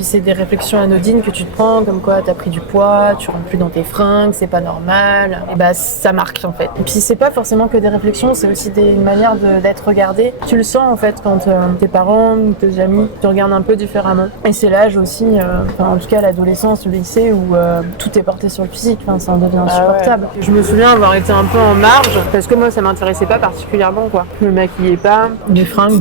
puis c'est des réflexions anodines que tu te prends, comme quoi t'as pris du poids, tu rentres plus dans tes fringues, c'est pas normal. Et bah ça marque en fait. Et puis c'est pas forcément que des réflexions, c'est aussi une manière d'être regardé. Tu le sens en fait quand tes parents ou tes amis te regardent un peu différemment. Et c'est l'âge aussi, en tout cas l'adolescence, le lycée, où tout est porté sur le physique, ça en devient insupportable. Ouais. Je me souviens avoir été un peu en marge, parce que moi ça m'intéressait pas particulièrement quoi. Je me maquillais pas, les fringues,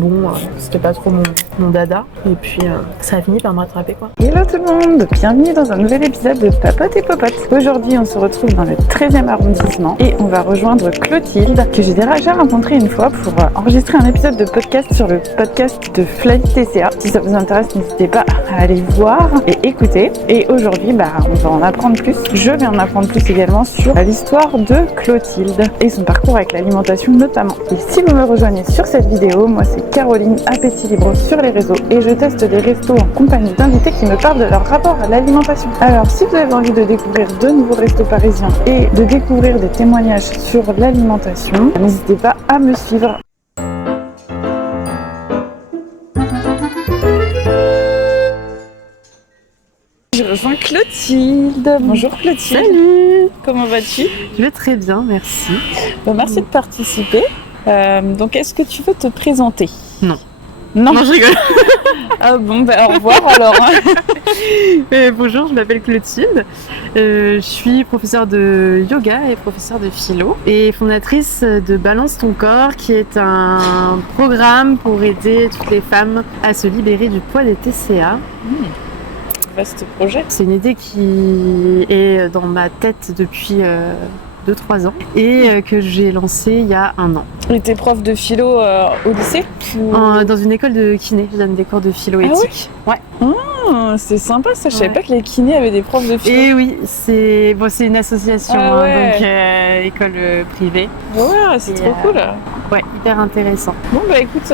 c'était pas trop mon dada. Et puis ça a fini par me rattraper quoi. Hello tout le monde, bienvenue dans un nouvel épisode de Papote et Popote. Aujourd'hui on se retrouve dans le 13e arrondissement et on va rejoindre Clotilde, que j'ai déjà rencontrée une fois pour enregistrer un épisode de podcast sur le podcast de Flavie TCA. Si ça vous intéresse, n'hésitez pas à aller voir et écouter. Et aujourd'hui, on va en apprendre plus. Je vais en apprendre plus également sur l'histoire de Clotilde et son parcours avec l'alimentation notamment. Et si vous me rejoignez sur cette vidéo, moi c'est Caroline, Appétit Libre sur les réseaux et je teste des restos en compagnie d'invités qui me parlent de leur rapport à l'alimentation. Alors si vous avez envie de découvrir de nouveaux restos parisiens et de découvrir des témoignages sur l'alimentation, n'hésitez pas à me suivre. Je rejoins Clotilde. Bonjour Clotilde. Salut. Comment vas-tu? Je vais très bien, merci. Merci de participer. Donc est-ce que tu veux te présenter? Non. Non, je rigole. Ah bon, au revoir alors. Bonjour, je m'appelle Clotilde. Je suis professeure de yoga et professeure de philo et fondatrice de Balance ton corps, qui est un programme pour aider toutes les femmes à se libérer du poids des TCA. Vaste projet. C'est une idée qui est dans ma tête depuis 2-3 ans et que j'ai lancée il y a 1 an. Et t'es prof de philo au lycée Dans une école de kiné, je donne des cours de philo éthique. Ouais. C'est sympa ça, je savais pas que les kinés avaient des profs de philo. Et oui, c'est une association, donc école privée. Ouais, c'est trop cool. Ouais, hyper intéressant. Bon écoute,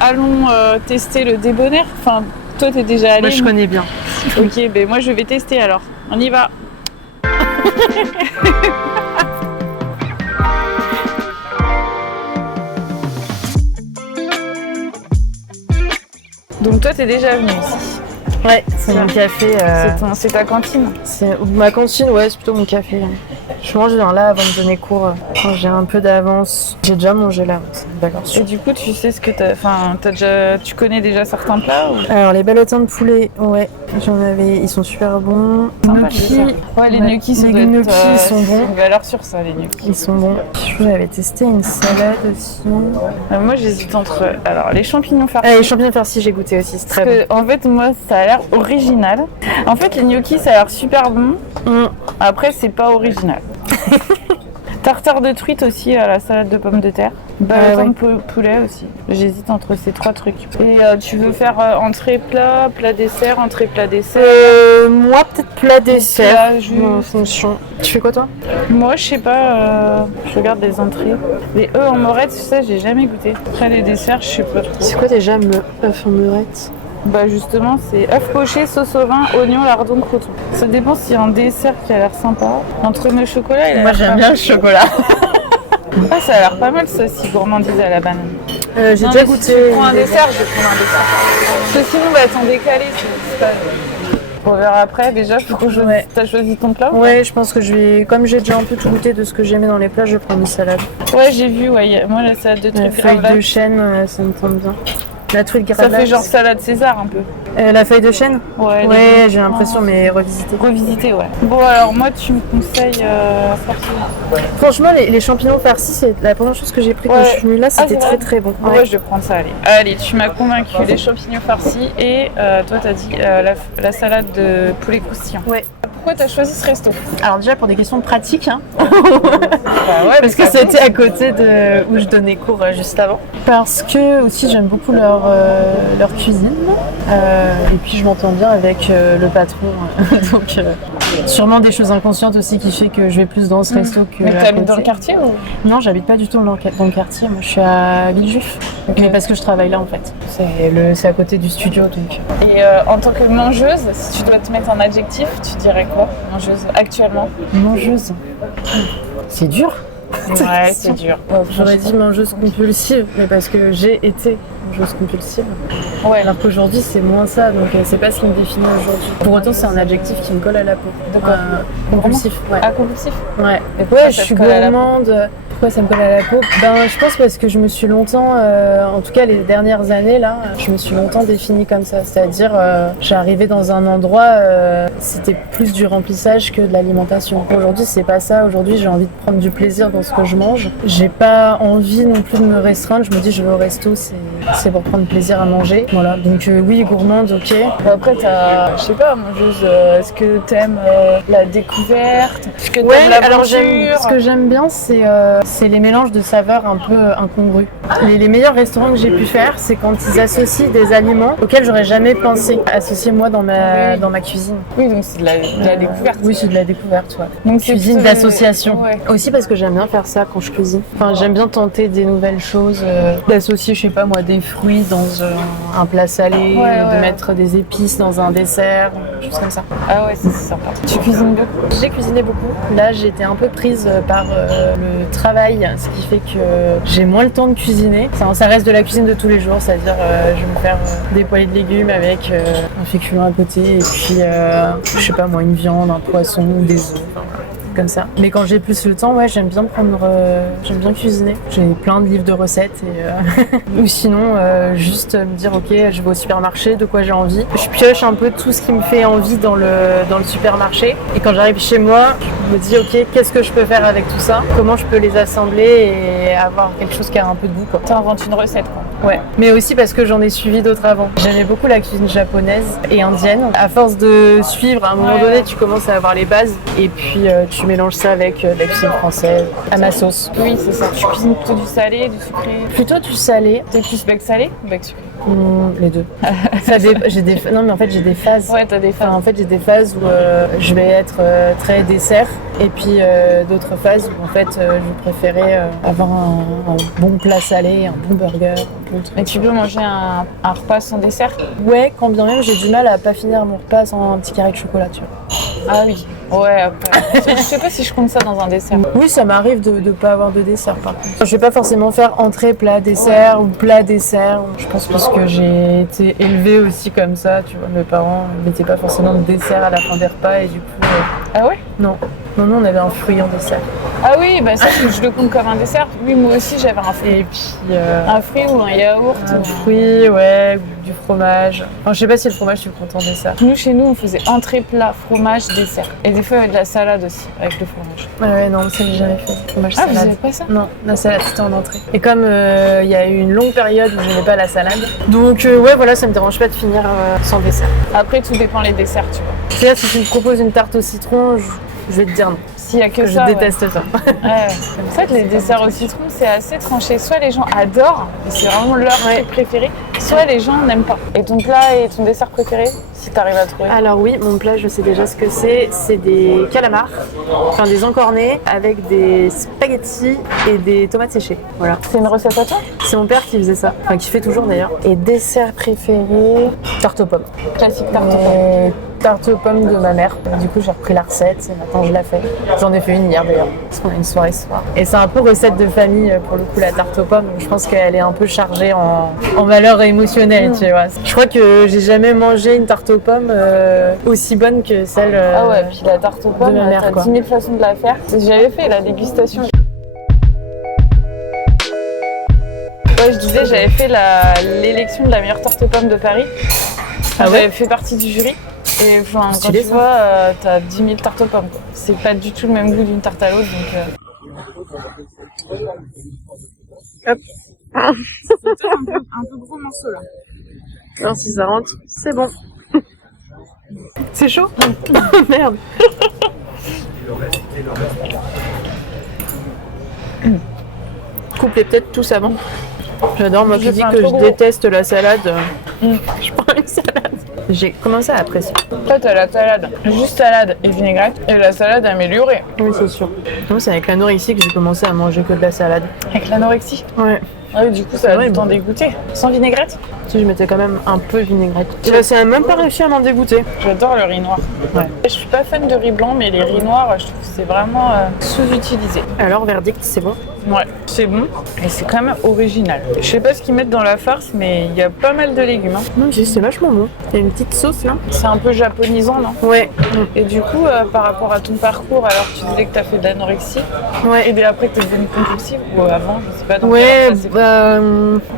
allons tester le débonnaire. Enfin, toi t'es déjà allé. Moi je connais bien. Ok, moi je vais tester alors. On y va. Donc toi t'es déjà venu ici? Ouais, c'est mon café. C'est ta cantine? Ma cantine, ouais, c'est plutôt mon café. Je mange là avant de donner cours quand j'ai un peu d'avance. J'ai déjà mangé là, d'accord. Et du coup, tu sais ce que tu connais déjà certains plats ou... Alors les ballotins de poulet, ouais, j'en avais, ils sont super bons. Gnocchi, les gnocchis, ils sont bons. C'est une valeur sûre ça, les gnocchis. Ils sont bons. J'avais testé une salade aussi. Moi, j'hésite entre les champignons farcis. Les champignons farcis, j'ai goûté aussi, c'est très bon. En fait, moi, ça a l'air original. En fait, les gnocchis, ça a l'air super bon. Après, c'est pas original. Tartare de truite aussi à la salade de pommes de terre. Ballotins de poulet aussi. J'hésite entre ces 3 trucs. Et tu veux faire entrée plat, plat dessert, entrée plat dessert? Moi peut-être plat dessert. En fonction. Tu fais quoi toi? Moi je sais pas, je regarde les entrées. Les œufs en morette, ça j'ai jamais goûté. Après les desserts, je sais pas trop. C'est quoi déjà œuf en morette? Justement, c'est œuf poché, sauce au vin, oignon, lardon, croûton. Ça dépend s'il y a un dessert qui a l'air sympa. Entre le chocolat et moi j'aime bien le chocolat. Ça a l'air pas mal ça, si gourmandise à la banane. J'ai déjà goûté. Si tu prends un dessert, je vais prendre un dessert. Parce que sinon, être en décalé, c'est pas... On verra après, déjà, faut qu'on choisisse. T'as choisi ton plat? Ouais, je pense que comme j'ai déjà un peu tout goûté de ce que j'aimais dans les plats, je vais prendre une salade. Ouais, j'ai vu, moi la salade de trucs. La feuille de chêne, ça me tente bien. La truite gravlax. Ça fait genre salade César un peu. La feuille de chêne? Ouais, j'ai l'impression, mais revisitée. Revisitée, ouais. Bon, alors moi, tu me conseilles Franchement, les champignons farcis, c'est la première chose que j'ai pris quand je suis venue là, c'était très très bon. Ouais, je vais prendre ça, allez. Allez, tu m'as convaincu, les champignons farcis et toi, t'as dit la salade de poulet croustillant. Ouais. Pourquoi t'as choisi ce resto? Alors déjà pour des questions pratiques, parce que c'était à côté de où je donnais cours juste avant. Parce que aussi j'aime beaucoup leur cuisine et puis je m'entends bien avec le patron, donc sûrement des choses inconscientes aussi qui fait que je vais plus dans ce resto que. Mais t'habites dans le quartier ou? Non, j'habite pas du tout dans le quartier. Moi, je suis à Villejuif, mais parce que je travaille là en fait. C'est à côté du studio donc. Et en tant que mangeuse, si tu dois te mettre un adjectif, tu dirais quoi, mangeuse actuellement? Mangeuse. C'est dur. Ouais, c'est dur. J'aurais dit mangeuse compulsive, mais parce que j'ai été joueuse compulsive. Ouais. Alors qu'aujourd'hui, c'est moins ça, donc c'est pas ce qui me définit aujourd'hui. Pour autant, c'est un adjectif qui me colle à la peau. De quoi compulsif, ouais. Ah, compulsif? Ouais. Et pourquoi Ouais, je ça te suis colle à la peau? gourmande. Pourquoi ça me colle à la peau? Je pense parce que je me suis longtemps, en tout cas les dernières années là, je me suis longtemps définie comme ça. C'est-à-dire, j'arrivais dans un endroit, c'était plus du remplissage que de l'alimentation. Aujourd'hui, c'est pas ça. Aujourd'hui, j'ai envie de prendre du plaisir dans ce que je mange. J'ai pas envie non plus de me restreindre. Je me dis, je vais au resto, c'est pour prendre plaisir à manger. Voilà. Donc oui, gourmande, ok. Après, je sais pas, mangeuse, est-ce que t'aimes la découverte? Est-ce que Ouais, t'aimes alors l'aventure? ce que j'aime bien, c'est les mélanges de saveurs un peu incongrus. Les meilleurs restaurants que j'ai pu faire, c'est quand ils associent des aliments auxquels j'aurais jamais pensé associer moi dans ma cuisine. Oui, donc c'est de la découverte. Oui, c'est de la découverte, ouais. Donc c'est Cuisine plutôt d'association. Ouais. Aussi parce que j'aime bien faire ça quand je cuisine. Enfin, j'aime bien tenter des nouvelles choses, d'associer, je sais pas moi, des fruits dans un plat salé, de mettre des épices dans un dessert, choses comme ça. Ah ouais, c'est sympa. Tu cuisines beaucoup? J'ai cuisiné beaucoup. Là, j'ai été un peu prise par le travail, ce qui fait que j'ai moins le temps de cuisiner. Ça reste de la cuisine de tous les jours, c'est-à-dire je vais me faire des poêlées de légumes avec un féculent à côté et puis je sais pas moi, une viande, un poisson, des œufs. Comme ça. Mais quand j'ai plus le temps, ouais, j'aime bien cuisiner. J'ai plein de livres de recettes ou sinon juste me dire ok, je vais au supermarché, de quoi j'ai envie. Je pioche un peu tout ce qui me fait envie dans le supermarché et quand j'arrive chez moi, je me dis ok, qu'est-ce que je peux faire avec tout ça? Comment je peux les assembler et avoir quelque chose qui a un peu de goût quoi. T'inventes une recette quoi. Ouais, mais aussi parce que j'en ai suivi d'autres avant. J'aimais beaucoup la cuisine japonaise et indienne. À force de suivre, à un moment donné, tu commences à avoir les bases et puis tu mélanges ça avec la cuisine française à ma sauce. Oui, c'est ça. Tu cuisines plutôt du salé, du sucré? Plutôt du salé. T'es plus bec salé ou bec sucré? Les deux. Non mais en fait j'ai des phases. Ouais, t'as des phases. En fait j'ai des phases où je vais être très dessert et puis d'autres phases où en fait je préférais avoir un bon plat salé, un bon burger, un bon truc. Et tu peux manger un repas sans dessert? Ouais, quand bien même j'ai du mal à pas finir mon repas sans un petit carré de chocolat, tu vois. Ah oui. Ouais, après. Je sais pas si je compte ça dans un dessert. Oui, ça m'arrive de pas avoir de dessert par contre. Je vais pas forcément faire entrée, plat, dessert ou plat, dessert. Je pense parce que j'ai été élevée aussi comme ça, tu vois. Mes parents ne mettaient pas forcément de dessert à la fin des repas et du coup... Ah ouais? Non, on avait un fruit en dessert. Ah oui, bah ça je le compte comme un dessert. Oui, moi aussi j'avais un fruit. Et puis... un fruit ou un yaourt. Un fruit, ouais, ou du fromage. Enfin, je sais pas si le fromage tu le comptes en dessert. Chez nous, on faisait entrée, plat, fromage, dessert. Et des fois, il y avait de la salade aussi, avec le fromage. Ah ouais, non, ça j'ai jamais fait. Fromage Ah, salade. vous avez pas ça? Non, la salade c'était en entrée. Et comme il y a eu une longue période où j'aimais pas la salade, donc ouais, voilà, ça me dérange pas de finir sans dessert. Après, tout dépend les desserts, tu vois. Là, si tu me proposes une tarte au citron, je vais te dire non. S'il y a que Je ça, déteste ça. Ouais. En fait, les desserts au citron, c'est assez tranché. Soit les gens adorent, et c'est vraiment leur truc préféré, soit les gens n'aiment pas. Et ton plat et ton dessert préféré, si t'arrives à trouver? Alors oui, mon plat, je sais déjà ce que c'est. C'est des calamars, enfin des encornés avec des spaghettis et des tomates séchées. Voilà. C'est une recette à toi? C'est mon père qui faisait ça, enfin qui fait toujours d'ailleurs. Et dessert préféré, tarte aux pommes. Classique tarte aux pommes. Tarte aux pommes de ma mère. Du coup, j'ai repris la recette et maintenant je la fais. J'en ai fait une hier d'ailleurs, parce qu'on a une soirée ce soir. Et c'est un peu recette de famille pour le coup, la tarte aux pommes. Donc, je pense qu'elle est un peu chargée en valeur émotionnelle, tu vois. Je crois que j'ai jamais mangé une tarte aux pommes aussi bonne que celle ah ouais, puis la tarte aux pommes, de ma mère, t'as 10 000 façons de la faire. J'avais fait la dégustation. Ouais, je disais, j'avais fait l'élection de la meilleure tarte aux pommes de Paris. J'avais fait partie du jury. Et enfin, quand tu vois, t'as 10 000 tartes aux pommes. C'est pas du tout le même goût d'une tarte à l'autre, donc... Hop. C'est peut-être un peu gros morceau là. Non, si ça rentre, c'est bon. C'est chaud? Merde. Couplez peut-être tous avant. J'adore, moi qui dis que je déteste la salade. Je prends une salade. J'ai commencé à apprécier. En fait, t'as la salade, juste salade et vinaigrette, et la salade améliorée. Oui, c'est sûr. Moi, c'est avec l'anorexie que j'ai commencé à manger que de la salade. Avec l'anorexie? Ouais. Ah oui, du coup, ça va t'en dégoûter. Sans vinaigrette? Si, je mettais quand même un peu de vinaigrette. Et bah, ça n'a même pas réussi à m'en dégoûter. J'adore le riz noir. Ouais. Je suis pas fan de riz blanc, mais les riz noirs, je trouve que c'est vraiment sous-utilisé. Alors, verdict, c'est bon? Ouais, c'est bon et c'est quand même original. Je sais pas ce qu'ils mettent dans la farce, mais il y a pas mal de légumes. Hein. Non, c'est vachement bon. Il y a une petite sauce là. C'est un peu japonisant, non? Ouais. Et du coup, par rapport à ton parcours, alors tu disais que tu as fait de l'anorexie. Ouais. Et bien après, tu es devenue compulsive ou avant, je sais pas. Dans Ouais,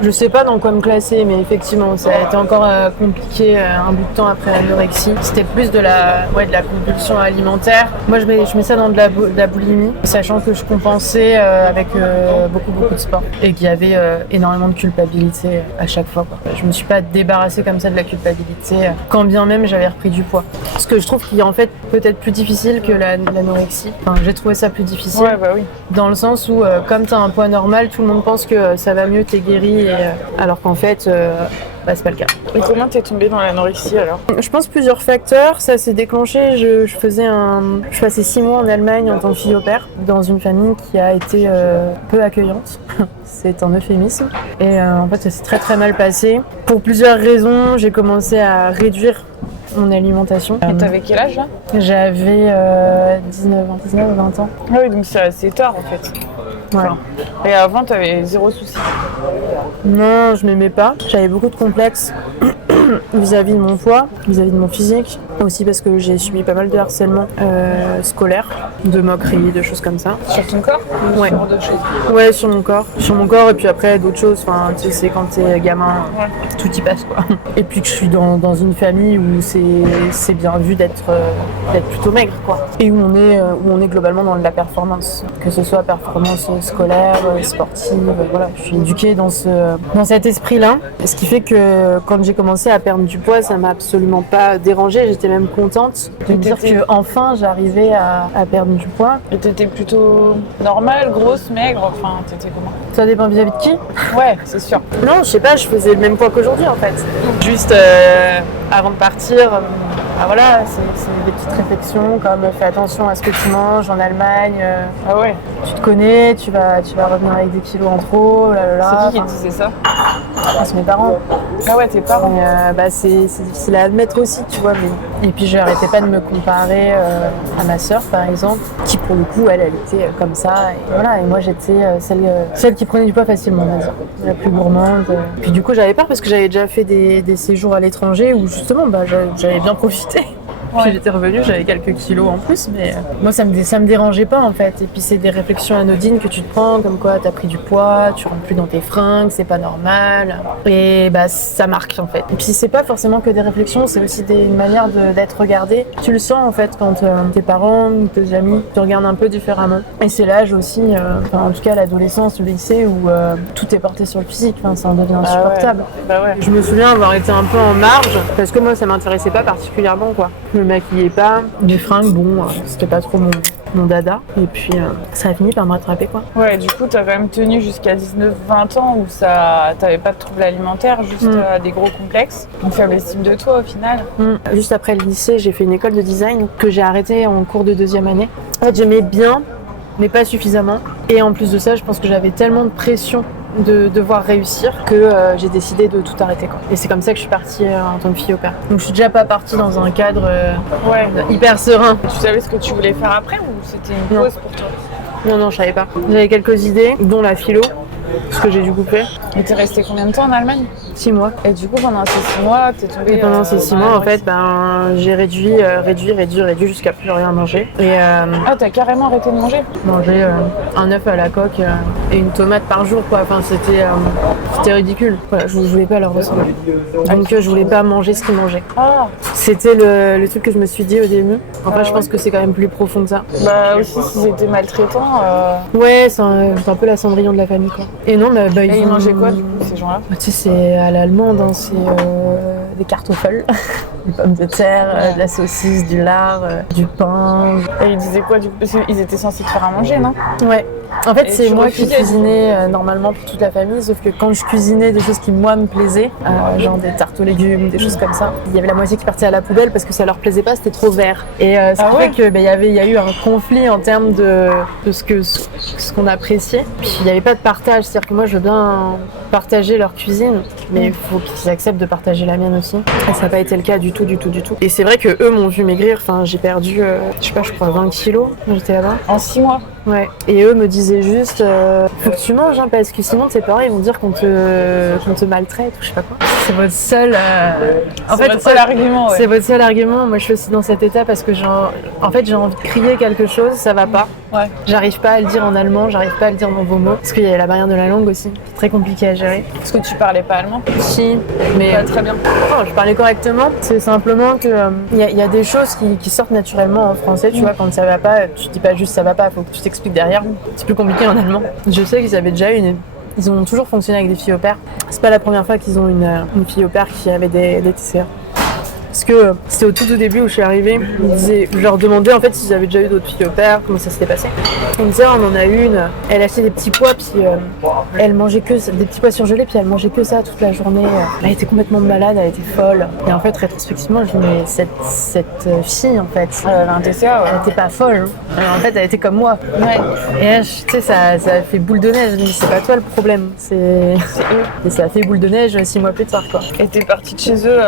je sais pas dans quoi me classer, mais effectivement, ça a été encore compliqué un bout de temps après l'anorexie. C'était plus de la compulsion alimentaire. Moi, je mets ça dans de la boulimie, sachant que je compensais avec beaucoup de sport et qu'il y avait énormément de culpabilité à chaque fois. Quoi. Je me suis pas débarrassée comme ça de la culpabilité, quand bien même j'avais repris du poids. Ce que je trouve qui est en fait peut-être plus difficile que l'anorexie. Enfin, j'ai trouvé ça plus difficile. Ouais, bah oui. Dans le sens où, comme tu as un poids normal, tout le monde pense que ça va mieux, t'es guéri, alors qu'en fait, c'est pas le cas. Et comment t'es tombée dans l'anorexie alors? Je pense plusieurs facteurs. Ça s'est déclenché. Je passais 6 mois en Allemagne en tant que fille au père, dans une famille qui a été peu accueillante. C'est un euphémisme. Et en fait, ça s'est très très mal passé. Pour plusieurs raisons, j'ai commencé à réduire mon alimentation. Et t'avais quel âge là? J'avais 19 ou 20 ans. Ah oui, donc c'est assez tard en fait. Voilà. Et avant, t'avais zéro souci? Non, je m'aimais pas. J'avais beaucoup de complexes vis-à-vis de mon poids, vis-à-vis de mon physique. Aussi parce que j'ai subi pas mal de harcèlement scolaire, de moqueries, de choses comme ça. Sur ton corps? Ouais. Sur d'autres choses? Ouais, sur mon corps. Sur mon corps et puis après d'autres choses. Enfin, tu sais, c'est quand t'es gamin, tout y passe quoi. Et puis que je suis dans une famille où c'est bien vu d'être plutôt maigre quoi. Et où on est globalement dans de la performance. Que ce soit performance scolaire, sportive, voilà. Je suis éduquée dans cet esprit-là. Ce qui fait que quand j'ai commencé à perdre du poids, ça m'a absolument pas dérangée. J'étais même contente de me dire que enfin j'arrivais à perdre du poids. Et t'étais plutôt normale, grosse, maigre, enfin t'étais comment? Ça dépend vis-à-vis de qui. Ouais, c'est sûr. Non, je sais pas, je faisais le même poids qu'aujourd'hui en fait. Juste avant de partir, voilà, c'est des petites réflexions comme fais attention à ce que tu manges en Allemagne. Ah ouais. Tu te connais, tu vas revenir avec des kilos en trop, là. C'est qui disait ça? C'est mes parents. Ah ouais, tes parents. C'est difficile à admettre aussi, tu vois. Et puis j'arrêtais pas de me comparer à ma sœur, par exemple, qui pour le coup, elle était comme ça. Et voilà, et moi j'étais celle qui prenait du poids facilement, on va dire, la plus gourmande. Puis du coup, j'avais peur parce que j'avais déjà fait des séjours à l'étranger où justement, j'avais bien profité. Ouais. Puis j'étais revenue, j'avais quelques kilos en plus, mais moi ça me dérangeait pas en fait. Et puis c'est des réflexions anodines que tu te prends, comme quoi t'as pris du poids, tu rentres plus dans tes fringues, c'est pas normal. Et ça marque en fait. Et puis c'est pas forcément que des réflexions, c'est aussi une manière d'être regardé. Tu le sens en fait quand tes parents ou tes amis te regardent un peu différemment. Et c'est l'âge aussi, en tout cas l'adolescence, le lycée où tout est porté sur le physique, ça en devient insupportable. Ouais. Bah ouais. Je me souviens avoir été un peu en marge parce que moi ça m'intéressait pas particulièrement quoi. Je me maquillais pas, les fringues, c'était pas trop mon dada. Et puis ça a fini par me rattraper quoi. Ouais, du coup t'as quand même tenu jusqu'à 19-20 ans où t'avais pas de troubles alimentaires, juste des gros complexes, une faible estime de toi au final. Juste après le lycée, j'ai fait une école de design que j'ai arrêtée en cours de 2e année. En fait j'aimais bien, mais pas suffisamment. Et en plus de ça, je pense que j'avais tellement de pression de devoir réussir que j'ai décidé de tout arrêter quoi. Et c'est comme ça que je suis partie en tant que fille au père. Donc je suis déjà pas partie dans un cadre hyper serein. Tu savais ce que tu voulais faire après ou c'était une pause pour toi? Non, je savais pas. J'avais quelques idées, dont la philo, ce que j'ai dû couper. Et t'es resté combien de temps en Allemagne? 6 mois. Et du coup pendant ces 6 mois, t'es tombée... Et pendant ces 6 mois, en fait, j'ai réduit jusqu'à plus rien manger. Et Ah, t'as carrément arrêté de manger? manger un œuf à la coque et une tomate par jour, quoi. Enfin, c'était ridicule. Voilà, je voulais pas leur ressembler. Donc je voulais pas manger ce qu'ils mangeaient. Ah. C'était le truc que je me suis dit au début. Enfin, je pense que c'est quand même plus profond que ça. Bah aussi, s'ils étaient maltraitants... Ouais, c'est un peu la Cendrillon de la famille, quoi. Et non, ils mangeaient quoi, du coup, ces gens-là? Tu sais, c'est à l'allemande, hein, c'est des kartoffeln, des pommes de terre, de la saucisse, du lard, du pain. Et ils disaient quoi, du coup? Parce qu'ils étaient censés te faire à manger, non? Ouais. En fait, Et c'est tu moi qui refusais, cuisinais normalement pour toute la famille, sauf que quand je cuisinais des choses qui, moi, me plaisaient, genre des tartes aux légumes, des choses comme ça, il y avait la moitié qui partait à la poubelle parce que ça leur plaisait pas, c'était trop vert. Et ça fait que il y a eu un conflit en termes de ce qu'on appréciait. Puis il n'y avait pas de partage, c'est-à-dire que moi, je veux bien partager leur cuisine, mais il faut qu'ils acceptent de partager la mienne aussi. Et ça n'a pas été le cas du tout. Et c'est vrai que eux m'ont vu maigrir, enfin, j'ai perdu, je crois 20 kilos quand j'étais là-bas. En 6 mois? Ouais. Et eux me disaient juste, faut que tu manges, hein, parce que sinon tes parents ils vont dire qu'on te maltraite ou je sais pas quoi. C'est votre seul. Votre seul argument. Ouais. C'est votre seul argument. Moi, je suis aussi dans cet état parce que j'ai envie de crier quelque chose, ça va pas. Ouais. J'arrive pas à le dire en allemand, j'arrive pas à le dire dans vos mots, parce qu'il y a la barrière de la langue aussi, qui est très compliquée à gérer. Parce que tu parlais pas allemand? Si, mais pas très bien. Non, je parlais correctement. C'est simplement que il y a des choses qui sortent naturellement en français. Tu vois, quand ça va pas, tu dis pas juste ça va pas, faut que tu t'expliques derrière. C'est plus compliqué en allemand. Je sais qu'ils avaient déjà ils ont toujours fonctionné avec des filles au pair. C'est pas la première fois qu'ils ont une fille au pair qui avait des TCA. Parce que c'était au tout début où je suis arrivée, je leur demandais en fait s'ils avaient déjà eu d'autres filles au pair, comment ça s'était passé. Ils me disaient on en a une, elle achetait des petits pois puis elle mangeait que des petits pois surgelés puis elle mangeait que ça toute la journée. Elle était complètement malade, elle était folle. Et en fait rétrospectivement je me dis mais cette fille en fait, Elle avait un TCA, ouais. elle était pas folle. En fait elle était comme moi. Ouais. Et là, tu sais ça a fait boule de neige. Je me dis c'est pas toi le problème, c'est eux. Et ça a fait boule de neige 6 mois plus tard quoi. Et t'es partie de chez eux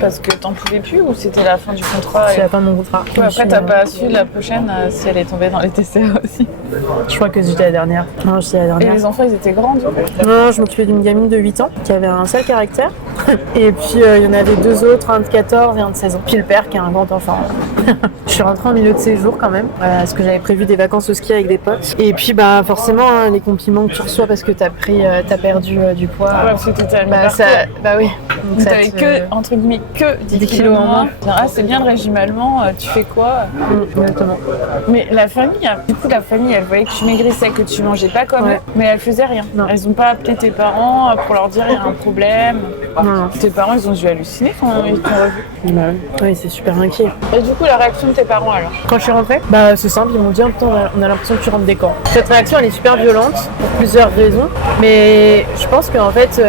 parce que t'en pouvais plus ou c'était la fin du contrat? C'est la fin de mon contrat. Ouais, après t'as pas su la prochaine si elle est tombée dans les TCA aussi? Je crois que j'étais la dernière. Non, j'étais la Et dernière. les enfants ils étaient grands du coup? Non, je m'occupais d'une gamine de 8 ans qui avait un sale caractère. Et puis il y en avait 2 autres, un de 14 et un de 16 ans. Puis le père qui a un grand enfant. Je suis rentrée en milieu de séjour quand même, parce que j'avais prévu des vacances au ski avec des potes. Et puis bah forcément hein, les compliments que tu reçois parce que t'as perdu du poids. Ouais, parce que t'étais à bah oui. Donc t'avais que, entre guillemets, que 10 kilos en moins. Ah, c'est bien le régime allemand, tu fais quoi? Exactement. Mais la famille, elle voyait que tu maigrissais, que tu mangeais pas comme eux, mais elle faisait rien. Non. Elles ont pas appelé tes parents pour leur dire il y a un problème. Non. Tes parents, ils ont dû halluciner quand ils t'ont revu. Oui, c'est super inquiet. Et du coup, la réaction de tes parents alors? Quand je suis rentrée, bah c'est simple, ils m'ont dit oh, putain, on a l'impression que tu rentres des camps. Cette réaction elle est super violente pour plusieurs raisons, mais je pense qu'en fait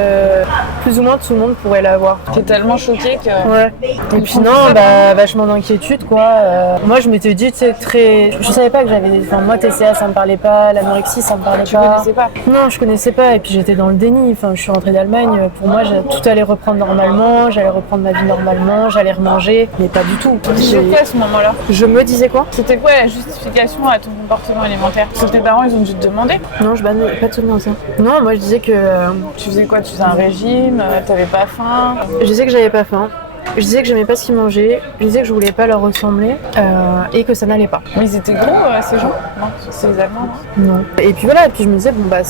plus ou moins tout le monde pourrait l'avoir. T'es tellement choquée que... Ouais. Et puis non, vachement d'inquiétude quoi. Moi je m'étais dit, tu sais, je savais pas que j'avais... Enfin moi TCA ça me parlait pas, l'anorexie ça me parlait pas. Tu connaissais pas? Non, je connaissais pas et puis j'étais dans le déni. Enfin je suis rentrée d'Allemagne, pour moi tout allait reprendre normalement, j'allais reprendre ma vie normalement, j'allais remanger, mais pas du tout. Tu disais quoi à ce moment-là? Je me disais quoi? C'était quoi la justification à ton comportement alimentaire? Parce que tes parents ils ont dû te demander? Non, je pas de souvenir de ça. Non, moi je disais que... Tu faisais quoi? Tu faisais un régime? T'avais pas faim? Je disais que j'avais pas faim. Je disais que j'aimais pas ce qu'ils mangeaient, je disais que je voulais pas leur ressembler et que ça n'allait pas. Mais ils étaient gros ces gens? Non, c'est les Allemands. Non. Et puis voilà, et puis je me disais bon bah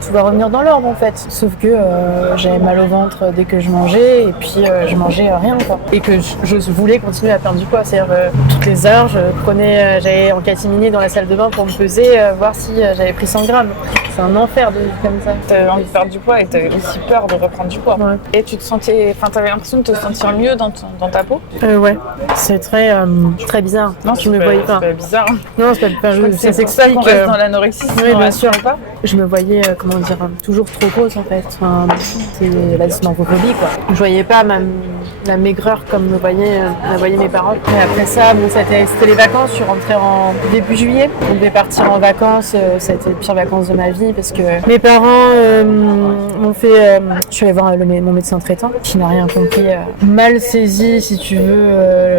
tout va revenir dans l'ordre en fait. Sauf que j'avais mal au ventre dès que je mangeais et puis je mangeais rien quoi. Et que je voulais continuer à perdre du poids, c'est-à-dire toutes les heures j'allais en catimini dans la salle de bain pour me peser, voir si j'avais pris 100 grammes. C'est un enfer de vivre comme ça. T'avais envie de perdre du poids et t'avais aussi peur de reprendre du poids. Ouais. Et tu te sentais, t'avais l'impression de te sentir mieux dans ta peau? Ouais, c'est très bizarre. Non, je me voyais pas. C'est pas bizarre. Non, c'est pas ça s'explique. C'est pour ça qu'on reste dans l'anorexie. Oui, bien sûr. Pas. Je me voyais, toujours trop grosse en fait. Enfin, c'est la dysmorphophobie quoi. Je voyais pas la maigreur comme me voyaient mes parents. Et après ça, c'était les vacances. Je suis rentrée en début juillet. On devait partir en vacances. C'était les pires vacances de ma vie parce que mes parents m'ont fait. Je suis allée voir mon médecin traitant qui n'a rien compris. Mal saisi, si tu veux,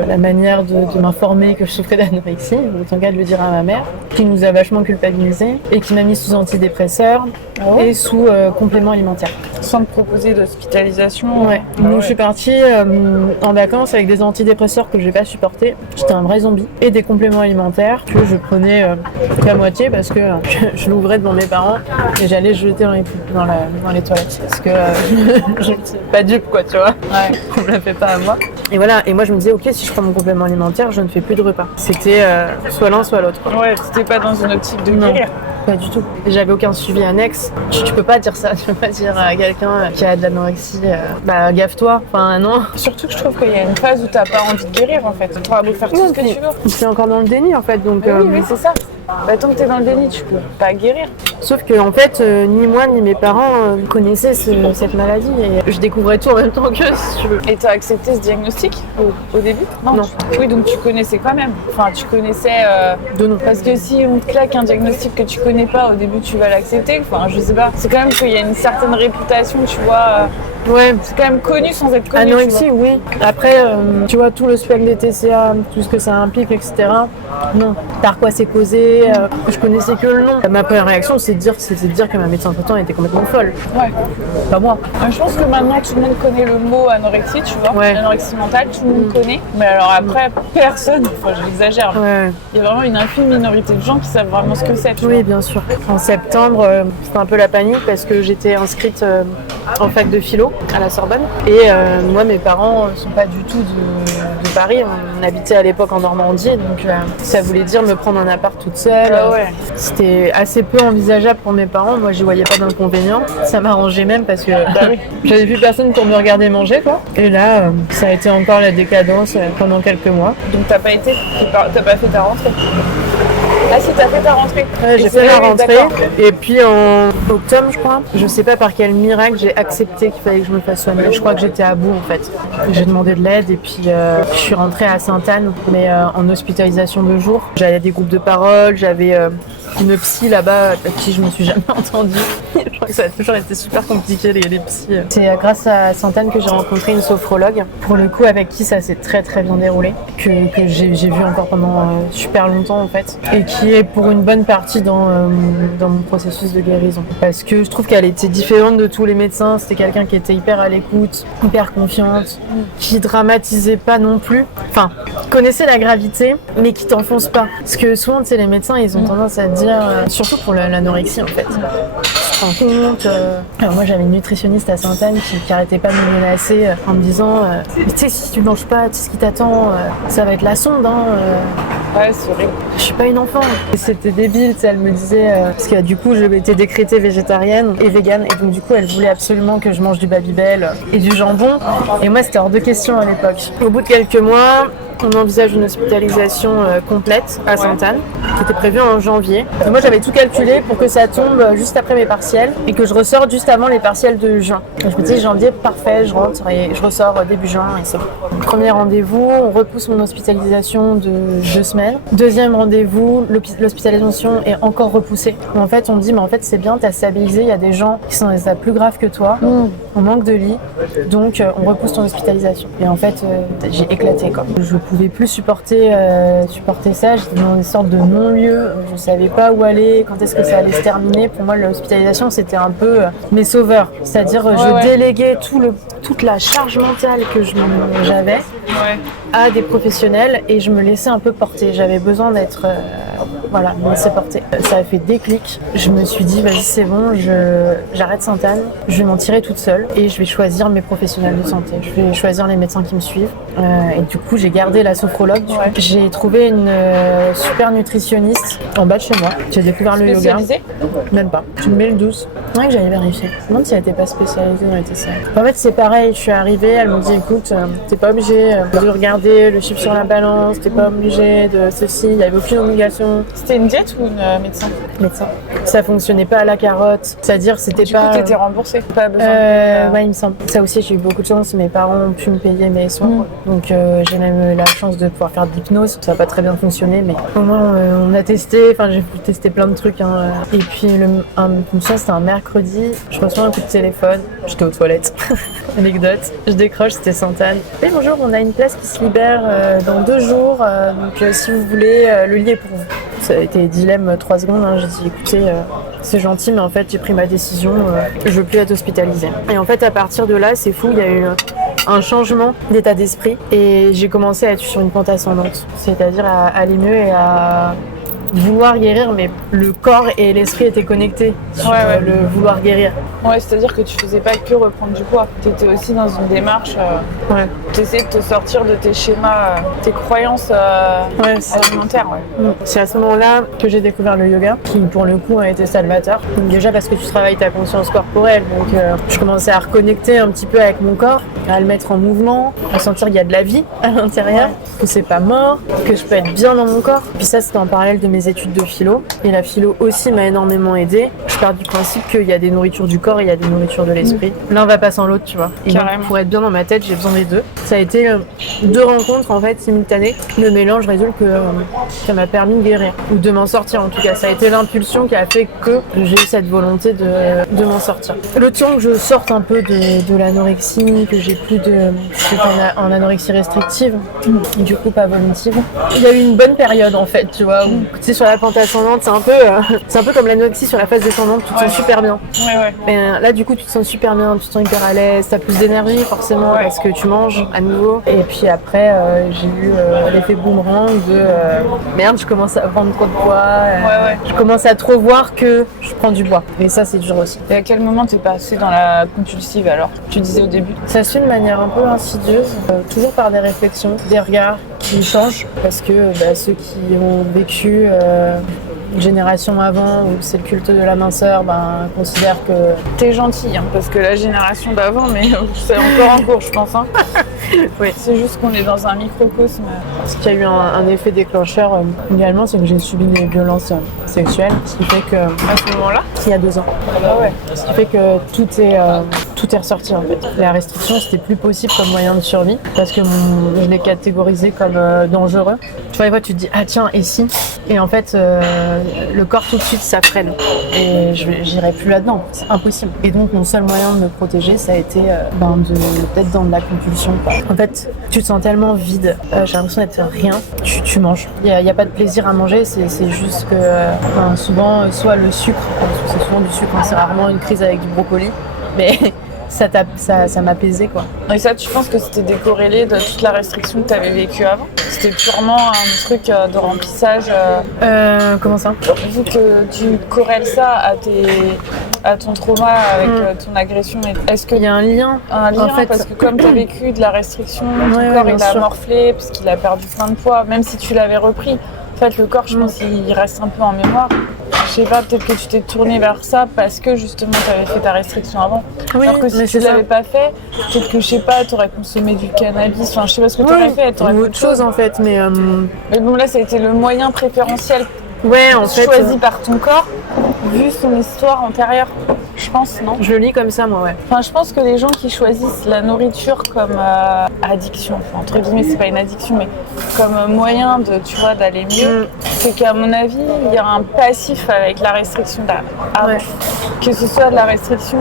la manière de m'informer que je souffrais d'anorexie. Autant qu'à de le dire à ma mère, qui nous a vachement culpabilisés et qui m'a mis sous antidépresseurs et sous compléments alimentaires. Sans te proposer d'hospitalisation? Ouais. Donc je suis partie en vacances avec des antidépresseurs que je n'ai pas supportés. J'étais un vrai zombie. Et des compléments alimentaires que je prenais qu'à moitié parce que je l'ouvrais devant mes parents et j'allais jeter dans les toilettes. Parce que je ne suis pas dupe quoi, tu vois. Ouais. On me la fait pas à moi. Et voilà, et moi je me disais ok, si je prends mon complément alimentaire, je ne fais plus de repas. C'était soit l'un soit l'autre. Ouais, c'était pas dans une optique de guérir. Pas du tout. J'avais aucun suivi annexe. Tu peux pas dire ça. Tu peux pas dire à quelqu'un qui a de l'anorexie, gaffe-toi. Enfin, non. Surtout que je trouve qu'il y a une phase où t'as pas envie de guérir en fait. Tu pourras faire tout ce que tu veux. C'est encore dans le déni en fait. Donc, oui, c'est ça. Tant que t'es dans le déni, tu peux pas guérir. Sauf que en fait, ni moi ni mes parents connaissaient cette maladie et je découvrais tout en même temps qu'eux, si tu veux. Et t'as accepté ce diagnostic au début? Non. Oui, donc tu connaissais quand même. Enfin, tu connaissais de nom. Parce que si on te claque un diagnostic que tu connais pas, au début tu vas l'accepter. Enfin, je sais pas. C'est quand même qu'il y a une certaine réputation, tu vois. Ouais. C'est quand même connu sans être connu. Anorexie, oui. Après, tu vois, tout le spectre des TCA, tout ce que ça implique, etc. Non. Par quoi c'est causé je connaissais que le nom. Ma première réaction, c'était de dire que ma médecin traitant était complètement folle. Ouais. Pas moi. Je pense que maintenant tout le monde connaît le mot anorexie, tu vois. Ouais. L'anorexie mentale, tout le monde connaît. Mais alors après, personne, enfin j'exagère. Ouais. Il y a vraiment une infime minorité de gens qui savent vraiment ce que c'est. Tu Oui, vois. bien sûr. En septembre, c'était un peu la panique parce que j'étais inscrite en fac de philo à la Sorbonne. Et moi, mes parents sont pas du tout de Paris. On habitait à l'époque en Normandie, donc ça voulait dire me prendre un appart toute seule. Ah ouais. C'était assez peu envisageable pour mes parents. Moi, j'y voyais pas d'inconvénient. Ça m'arrangeait même parce que j'avais plus personne pour me regarder manger, quoi. Et là, ça a été encore la décadence pendant quelques mois. Donc t'as pas fait ta rentrée. Ah si, t'as fait ta rentrée. Ouais, j'ai Et fait c'est la vrai, rentrée d'accord. et puis en octobre, je crois, je sais pas par quel miracle, j'ai accepté qu'il fallait que je me fasse soigner. Je crois que j'étais à bout en fait. J'ai demandé de l'aide et puis je suis rentrée à Sainte-Anne, mais en hospitalisation de jour. J'avais des groupes de parole, j'avais une psy là-bas avec qui je me suis jamais entendue. Je crois que ça a toujours été super compliqué les psys. C'est grâce à Sainte-Anne que j'ai rencontré une sophrologue, pour le coup avec qui ça s'est très très bien déroulé, que j'ai vu encore pendant super longtemps en fait, et qui est pour une bonne partie dans mon processus de guérison. Parce que je trouve qu'elle était différente de tous les médecins, c'était quelqu'un qui était hyper à l'écoute, hyper confiante, qui dramatisait pas non plus, enfin, connaissait la gravité, mais qui t'enfonce pas. Parce que souvent, tu sais, les médecins, ils ont tendance à dire, surtout pour l'anorexie en fait, tu te rends compte. Alors moi j'avais une nutritionniste à Sainte-Anne qui arrêtait pas de me menacer en me disant mais tu sais, si tu manges pas, tu sais ce qui t'attend, ça va être la sonde, hein. Ouais, c'est horrible. Je suis pas une enfant. Et c'était débile, tu sais, elle me disait parce que du coup je m'étais décrétée végétarienne et végane, et donc du coup elle voulait absolument que je mange du Babybel et du jambon, et moi c'était hors de question à l'époque. Au bout de quelques mois, on envisage une hospitalisation complète à Sainte-Anne, qui était prévue en janvier. Et moi, j'avais tout calculé pour que ça tombe juste après mes partiels et que je ressorte juste avant les partiels de juin. Et je me dis, janvier, parfait, je rentre et je ressors début juin et c'est bon. Premier rendez-vous, on repousse mon hospitalisation de 2 semaines. Deuxième rendez-vous, l'hospitalisation est encore repoussée. En fait, on me dit, mais en fait, c'est bien, t'as stabilisé, il y a des gens qui sont dans des états plus graves que toi. On manque de lits, donc on repousse ton hospitalisation. Et en fait, j'ai éclaté, quoi. Je pouvais plus supporter ça, j'étais dans une sorte de non-lieu, je savais pas où aller, quand est-ce que ça allait se terminer. Pour moi, l'hospitalisation, c'était un peu mes sauveurs, c'est-à-dire je déléguais toute la charge mentale que j'avais à des professionnels et je me laissais un peu porter. J'avais besoin d'être me laisser porter. Ça a fait déclic. Je me suis dit, vas-y, c'est bon, j'arrête Sainte-Anne, je vais m'en tirer toute seule et je vais choisir mes professionnels de santé. Je vais choisir les médecins qui me suivent. Et du coup, j'ai gardé la sophrologue. J'ai trouvé une super nutritionniste en bas de chez moi. J'ai découvert le yoga. Même pas. Tu me mets le 12. Ouais, que j'allais vérifier. Je me demande si elle n'était pas spécialisée dans les TCA. En fait, c'est pareil. Je suis arrivée, elle me dit, écoute, t'es pas obligé de regarder le chiffre sur la balance, t'es pas obligé de ceci, il n'y avait aucune obligation. C'était une diète ou une médecin? Médecin. Ça fonctionnait pas à la carotte, c'est-à-dire c'était du pas... Du coup, t'étais remboursée? Pas besoin de... Ouais, il me semble. Ça aussi, j'ai eu beaucoup de chance, mes parents ont pu me payer mes soins. Donc j'ai même eu la chance de pouvoir faire de l'hypnose. Ça n'a pas très bien fonctionné, mais au moins on a testé, enfin j'ai testé plein de trucs. Et puis c'était un mercredi, je reçois un coup de téléphone, j'étais aux toilettes. Anecdote, je décroche, c'était Sainte-Anne. Oui, bonjour, on a une place qui se libère dans 2 jours, donc si vous voulez, le lit est pour vous. Ça a été dilemme 3 secondes, j'ai dit écoutez, c'est gentil, mais en fait j'ai pris ma décision, je veux plus être hospitalisée. Et en fait à partir de là, c'est fou, il y a eu un changement d'état d'esprit et j'ai commencé à être sur une pente ascendante, c'est-à-dire à aller mieux et à vouloir guérir, mais le corps et l'esprit étaient connectés sur le vouloir guérir. Ouais, c'est-à-dire que tu faisais pas que reprendre du poids, tu étais aussi dans une démarche, tu essayais de te sortir de tes schémas, tes croyances alimentaires. C'est à ce moment-là que j'ai découvert le yoga, qui pour le coup a été salvateur. Donc déjà parce que tu travailles ta conscience corporelle, donc je commençais à reconnecter un petit peu avec mon corps, à le mettre en mouvement, à sentir qu'il y a de la vie à l'intérieur, que c'est pas mort, que je peux être bien dans mon corps. Puis ça, c'était en parallèle de mes mes études de philo. Et la philo aussi m'a énormément aidée. Je pars du principe qu'il y a des nourritures du corps et il y a des nourritures de l'esprit. L'un va pas sans l'autre, tu vois. Et donc, pour être bien dans ma tête, j'ai besoin des deux. Ça a été 2 rencontres en fait simultanées. Le mélange résulte que ça m'a permis de guérir ou de m'en sortir en tout cas. Ça a été l'impulsion qui a fait que j'ai eu cette volonté de m'en sortir. Le temps que je sorte un peu de l'anorexie, que j'ai plus de... J'étais en anorexie restrictive, du coup pas vomitive. Il y a eu une bonne période en fait, tu vois, où tu sais, sur la pente ascendante, c'est un peu comme l'anorexie sur la phase descendante, tu te sens super bien. Et là du coup tu te sens super bien, tu te sens hyper à l'aise, t'as plus d'énergie forcément parce que tu manges à nouveau. Et puis après j'ai eu l'effet boomerang de merde, je commence à prendre trop de poids, je commence à trop voir que je prends du poids. Et ça c'est dur aussi. Et à quel moment t'es passée dans la compulsive alors? Tu disais au début. Ça se fait de manière un peu insidieuse, toujours par des réflexions, des regards qui changent parce que ceux qui ont vécu une génération avant où c'est le culte de la minceur, considèrent que... T'es gentille, hein, parce que la génération d'avant, mais c'est encore en cours, je pense. Hein. Oui. C'est juste qu'on est dans un microcosme. Ce qui a eu un effet déclencheur également, c'est que j'ai subi des violences sexuelles, ce qui fait que... À ce moment-là? Il y a 2 ans. Ce qui fait que tout est ressorti en fait. La restriction, c'était plus possible comme moyen de survie parce que je l'ai catégorisé comme dangereux. Tu vois, tu te dis, ah tiens, et si? Et en fait, le corps tout de suite, ça freine. Et j'irai plus là-dedans, c'est impossible. Et donc, mon seul moyen de me protéger, ça a été d'être dans de la compulsion, quoi. En fait, tu te sens tellement vide, j'ai l'impression d'être rien, tu manges. Il n'y a pas de plaisir à manger, c'est juste que souvent, soit le sucre, c'est souvent du sucre, c'est rarement une crise avec du brocoli, mais ça m'apaisait quoi. Et ça, tu penses que c'était décorrélé de toute la restriction que tu avais vécue avant? C'était purement un truc de remplissage Comment ça? Vu que tu corrèles ça à ton trauma avec ton agression, est-ce qu'il y a un lien? En fait, parce que comme tu as vécu de la restriction, ton corps il a morflé parce qu'il a perdu plein de poids, même si tu l'avais repris. En fait, le corps, je pense, il reste un peu en mémoire. Je sais pas, peut-être que tu t'es tournée vers ça parce que justement tu avais fait ta restriction avant. Oui, alors que si tu l'avais pas fait, peut-être que je sais pas, tu aurais consommé du cannabis, enfin je sais pas ce que tu aurais fait. Ou autre chose en fait, mais bon là ça a été le moyen préférentiel choisi par ton corps, vu son histoire antérieure. Je pense, non? Je le lis comme ça, moi, ouais. Enfin, je pense que les gens qui choisissent la nourriture comme addiction, enfin, entre guillemets, c'est pas une addiction, mais comme moyen de, tu vois, d'aller mieux, c'est qu'à mon avis, il y a un passif avec la restriction d'avant. Que ce soit de la restriction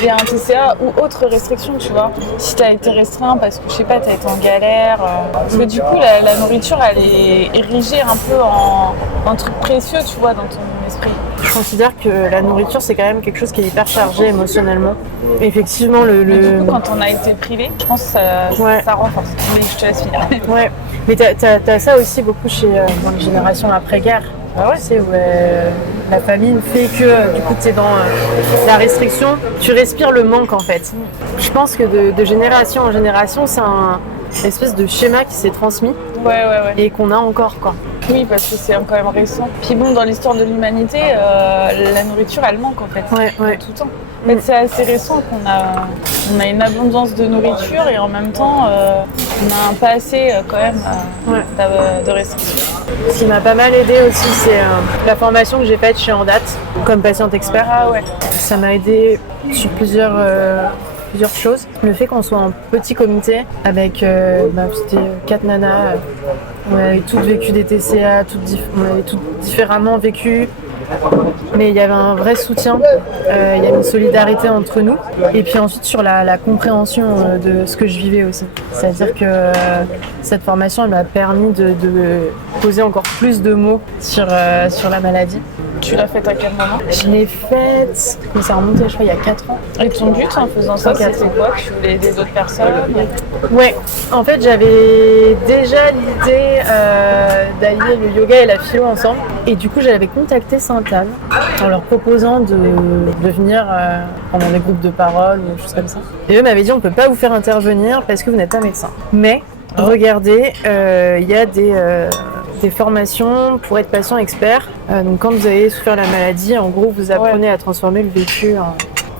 via un TCA ou autre restriction, tu vois. Si t'as été restreint parce que, je sais pas, t'as été en galère. Parce que du coup, la nourriture, elle est érigée un peu en truc précieux, tu vois, dans ton esprit. Je considère que la nourriture, c'est quand même quelque chose qui est hyper chargé émotionnellement. Effectivement, du coup, quand on a été privé, je pense que ça renforce. Mais je te laisse finir. Ouais, mais t'as ça aussi beaucoup chez dans les générations après-guerre. C'est où la famine fait que du coup tu es dans la restriction, tu respires le manque en fait. Je pense que de génération en génération, c'est un espèce de schéma qui s'est transmis et qu'on a encore quoi. Oui, parce que c'est quand même récent. Puis bon, dans l'histoire de l'humanité, la nourriture, elle manque en fait, tout le temps. En fait, c'est assez récent qu'on a une abondance de nourriture et en même temps, on a un passé quand même de restrictions. Ce qui m'a pas mal aidé aussi, c'est la formation que j'ai faite chez Andat comme patiente expert. Ça m'a aidé sur plusieurs choses. Le fait qu'on soit en petit comité avec c'était 4 nanas, on avait toutes vécu des TCA, on avait toutes différemment vécu, mais il y avait un vrai soutien, il y avait une solidarité entre nous. Et puis ensuite sur la compréhension de ce que je vivais aussi. C'est-à-dire que cette formation elle m'a permis de poser encore plus de mots sur la maladie. Tu l'as faite à quel moment? Je l'ai faite, ça remonte je crois il y a 4 ans. Et ton but en faisant ça, c'était quoi? Tu voulais aider d'autres personnes? Ouais, en fait j'avais déjà l'idée d'allier le yoga et la philo ensemble. Et du coup j'avais contacté Sainte-Anne en leur proposant de venir pendant des groupes de parole ou des choses comme ça. Et eux m'avaient dit on peut pas vous faire intervenir parce que vous n'êtes pas médecin. Mais regardez, il y a des formations pour être patient expert. Donc quand vous avez souffert la maladie, en gros vous apprenez à transformer le vécu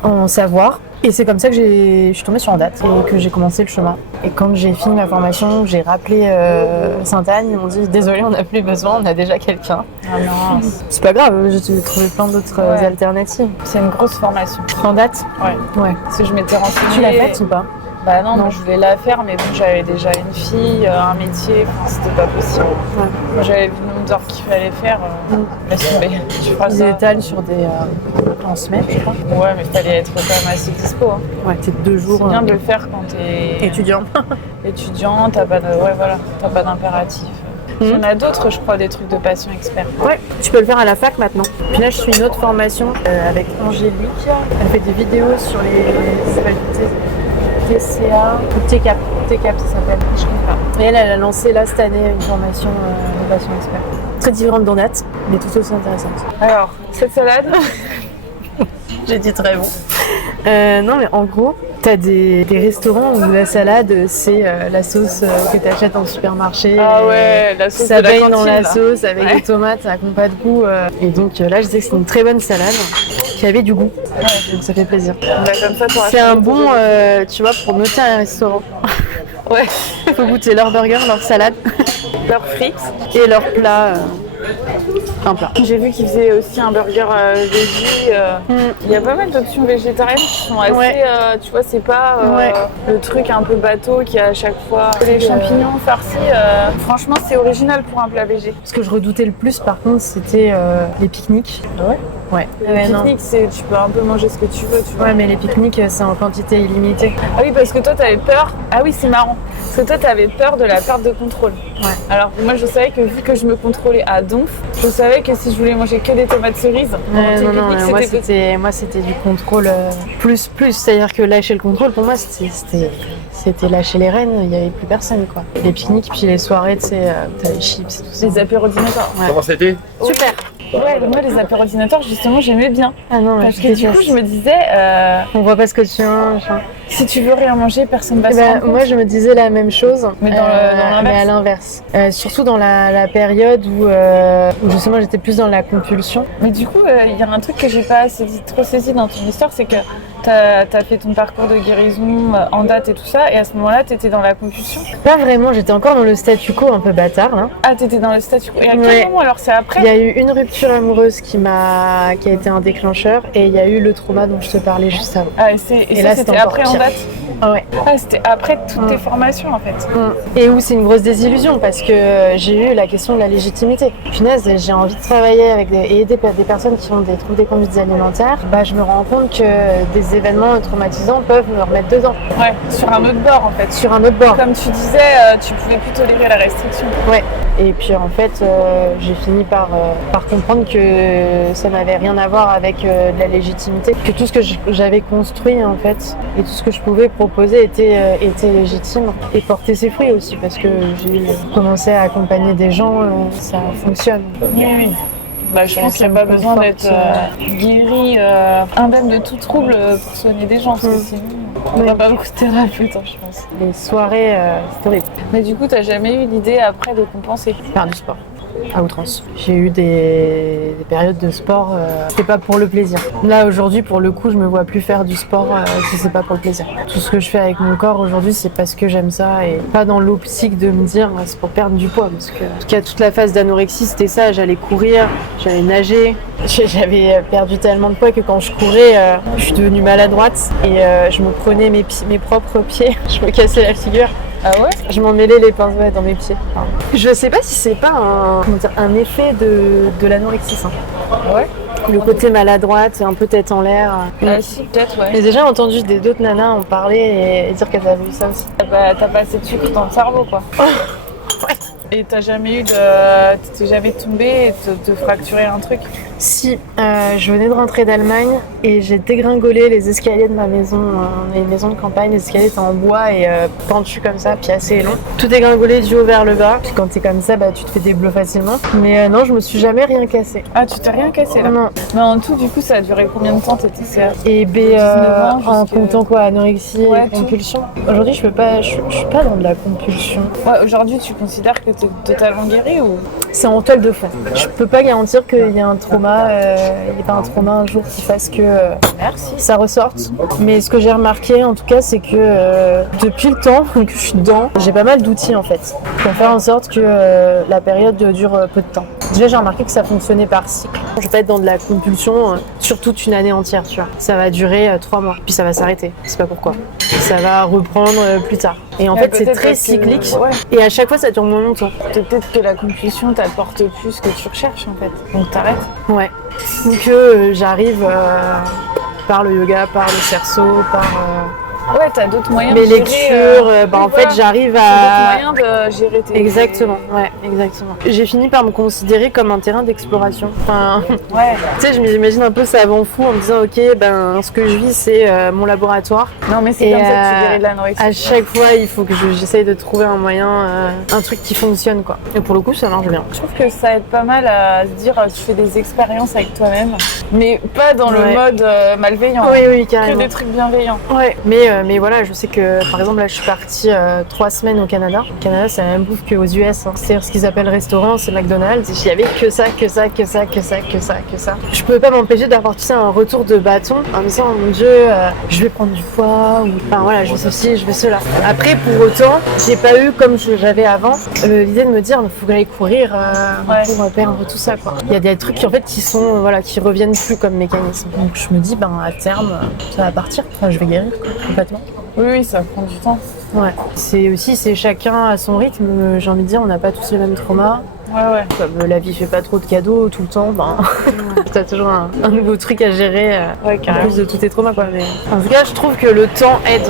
en savoir. Et c'est comme ça que je suis tombée sur Andate et que j'ai commencé le chemin. Et quand j'ai fini ma formation, j'ai rappelé Sainte-Anne, ils m'ont dit désolé, on n'a plus besoin, on a déjà quelqu'un. Ah non. C'est pas grave, j'ai trouvé plein d'autres alternatives. C'est une grosse formation. Andate? Ouais. Parce que je m'étais renseignée. Tu l'as faite ou pas? Bah non, moi je voulais la faire, mais bon, j'avais déjà une fille, un métier, enfin c'était pas possible. Ouais. Moi j'avais vu le nombre d'heures qu'il fallait faire, laisse tomber. Tu feras Ils ça. étalent sur des... en semaine, je crois. Ouais, mais il fallait être quand même assez dispo. Hein. Ouais, t'es 2 jours. C'est bien de le faire quand t'es étudiant. étudiant, t'as pas d'impératif. Il y en a d'autres, je crois, des trucs de passion expert. Ouais, tu peux le faire à la fac maintenant. Puis là, je suis une autre formation avec Angélique. Elle fait des vidéos sur ça s'appelle TCA ou TCAP. TCAP, ça s'appelle. Je connais pas. Et elle a lancé là cette année une formation de passion expert. Très différente d'Andate, mais tout aussi intéressante. Alors, cette salade, J'ai dit très bon. Non, mais en gros, t'as des restaurants où la salade, c'est la sauce que t'achètes en supermarché. ah ouais, la sauce Ça de la baigne cantine, dans la là. sauce avec Ouais. des tomates, ça n'a pas de goût. Et donc là, je disais que c'est une très bonne salade qui avait du goût. Donc ça fait plaisir. Bah, comme ça, t'auras C'est fait un le bon, deuxième. tu vois, pour noter un restaurant. Ouais, Il faut goûter leur burger, leur salade beurre frites. et leur plat. Un plat. J'ai vu qu'ils faisaient aussi un burger végé. Il y a pas mal d'options végétariennes qui sont assez, Ouais. tu vois, c'est pas Ouais. le truc un peu bateau qui a à chaque fois les champignons farcis. Franchement, c'est original pour un plat végé. Ce que je redoutais le plus, par contre, c'était les pique-niques. Ouais. Ouais. Le pique-nique, c'est tu peux un peu manger ce que tu veux, tu vois. Ouais, mais les pique-niques, c'est en quantité illimitée. Ah oui, parce que toi, t'avais peur. Ah oui, c'est marrant. Parce que toi, t'avais peur de la perte de contrôle. Ouais. Alors moi, je savais que vu que je me contrôlais à donf, je savais que si je voulais manger que des tomates cerises, pendant tes Non, pique-niques, moi c'était possible. c'était du contrôle plus. C'est-à-dire que lâcher le contrôle, pour moi, c'était lâcher les rênes, il n'y avait plus personne, quoi. Les pique-niques, puis les soirées, tu sais, t'as les chips et tout ça. Les apérodinateurs. Ouais. Comment c'était? Super. Ouais, moi les apérodinateurs, justement, j'aimais bien. Ah non, Parce que du coup, je me disais, on voit pas ce que tu manges. si tu veux rien manger, personne va Eh se ben, rendre compte. moi, je me disais la même chose, Mais dans l'inverse. mais à l'inverse. Surtout dans la période où justement j'étais plus dans la compulsion. Mais du coup, il y a un truc que j'ai pas trop saisi dans ton histoire, c'est que t'as fait ton parcours de guérison en date et tout ça, et à ce moment-là, t'étais dans la compulsion. Pas vraiment, j'étais encore dans le statu quo un peu bâtard, là. Ah, t'étais dans le statu quo. Et à quel Ouais. moment alors? C'est après? Il y a eu une rupture amoureuse qui a été un déclencheur, et il y a eu le trauma dont je te parlais juste avant. Ah, et ça, là, c'était c'était encore après en pire. date? Ah ouais. Ah, c'était après toutes tes formations en fait. Et où c'est une grosse désillusion parce que j'ai eu la question de la légitimité. Punaise, j'ai envie de travailler avec et aider des personnes qui ont des troubles des conduites alimentaires. Bah, je me rends compte que des événements traumatisants peuvent me remettre dedans, Ouais, sur un autre bord en fait. sur un autre bord. Comme tu disais, tu pouvais plus tolérer la restriction. Ouais. Et puis en fait, j'ai fini par comprendre que ça n'avait rien à voir avec de la légitimité, que tout ce que j'avais construit en fait et tout ce que je pouvais proposer était légitime et portait ses fruits aussi parce que j'ai commencé à accompagner des gens, ça fonctionne. Oui. Bah, je pense qu'il n'y a pas besoin d'être guéri, indemne de tout trouble pour soigner des gens, parce que sinon, on n'a pas beaucoup de thérapeutes, hein, je pense. Les soirées, c'est horrible. Mais du coup, t'as jamais eu l'idée après de compenser? Faire du sport à outrance. J'ai eu des périodes de sport, c'était pas pour le plaisir. Là aujourd'hui, pour le coup, je me vois plus faire du sport si c'est pas pour le plaisir. Tout ce que je fais avec mon corps aujourd'hui, c'est parce que j'aime ça et pas dans l'optique de me dire c'est pour perdre du poids. Parce que en tout cas, toute la phase d'anorexie, c'était ça. J'allais courir, j'allais nager. J'avais perdu tellement de poids que quand je courais, je suis devenue maladroite et je me prenais mes propres pieds. Je me cassais la figure. Ah ouais? Je m'en mêlais les pinces dans mes pieds. Je sais pas si c'est pas un effet de l'anorexie. Ouais. Le côté maladroite, un peu tête en l'air. Ah si, peut-être, ouais. J'ai déjà entendu d'autres nanas en parler et dire qu'elles avaient eu ça aussi. Bah, t'as pas assez de sucre dans le cerveau, quoi. Ouais. Et t'as jamais eu t'es jamais tombé et te fracturer un truc? Si, je venais de rentrer d'Allemagne et j'ai dégringolé les escaliers de ma maison. On a une maison de campagne, les escaliers étaient en bois et pentus comme ça, puis assez long. Tout dégringolé du haut vers le bas. Puis quand t'es comme ça, bah, tu te fais des bleus facilement. Mais non, je me suis jamais rien cassé. Ah, tu t'es rien cassé là? Non. Mais en tout, du coup, ça a duré combien de temps t'étais CA? Et 19 ans en jusqu'à- comptant quoi, anorexie Ouais, et compulsion. Aujourd'hui, je suis pas dans de la compulsion. Ouais, aujourd'hui, tu considères que t'es totalement guéri ou? c'est en toile de fond. Je peux pas garantir qu'il y a un trauma, il n'y a pas un trauma un jour qui fasse que ça ressorte. Mais ce que j'ai remarqué en tout cas, c'est que depuis le temps que je suis dedans, j'ai pas mal d'outils en fait pour faire en sorte que la période dure peu de temps. Déjà, j'ai remarqué que ça fonctionnait par cycle. Je vais pas être dans de la compulsion sur toute une année entière, tu vois. Ça va durer 3 mois, puis ça va s'arrêter. Je sais pas pourquoi. Ça va reprendre plus tard. Et en fait, c'est très cyclique. Et à chaque fois, ça dure moins longtemps. Peut-être que la compulsion t'apporte plus que tu recherches en fait. Donc t'arrêtes. Ouais. Donc j'arrive par le yoga, par le cerceau, par Ouais, t'as d'autres moyens mes de gérer, lectures. En fait, j'arrive à. D'autres moyens de gérer tes. Exactement, ouais, exactement. J'ai fini par me considérer comme un terrain d'exploration. Enfin, Ouais. tu sais, je m'imagine un peu ça avant fou en me disant, ok, ben, ce que je vis, c'est mon laboratoire. Non, mais c'est comme ça que tu guéris de la nourriture. À chaque fois, il faut que j'essaye de trouver un moyen, un truc qui fonctionne, quoi. Et pour le coup, ça marche bien. Je trouve que ça aide pas mal à se dire, tu fais des expériences avec toi-même, mais pas dans le mode malveillant. Oui, carrément. Que des trucs bienveillants. Ouais, mais voilà, je sais que par exemple là je suis partie 3 semaines au Canada. Au Canada, c'est la même bouffe qu'aux US, hein. C'est-à-dire ce qu'ils appellent restaurant, c'est McDonald's. Il y avait que ça. Je pouvais pas m'empêcher d'avoir, tu sais, un retour de bâton en me disant, oh mon Dieu, je vais prendre du poids, ou enfin voilà, je vais ceci, je vais cela. Après, pour autant, j'ai pas eu, comme j'avais avant, l'idée de me dire, il faut que j'aille courir pour perdre tout ça, quoi. Il y a des trucs qui en fait qui reviennent plus comme mécanisme. Donc je me dis, ben à terme, ça va partir. Enfin, je vais guérir, quoi, complètement. Oui, ça prend du temps. Ouais. C'est chacun à son rythme. J'ai envie de dire, on n'a pas tous les mêmes traumas. Ouais. Comme la vie fait pas trop de cadeaux tout le temps, ben t'as toujours un nouveau truc à gérer en plus de tous tes traumas, quoi. Mais en tout cas, je trouve que le temps aide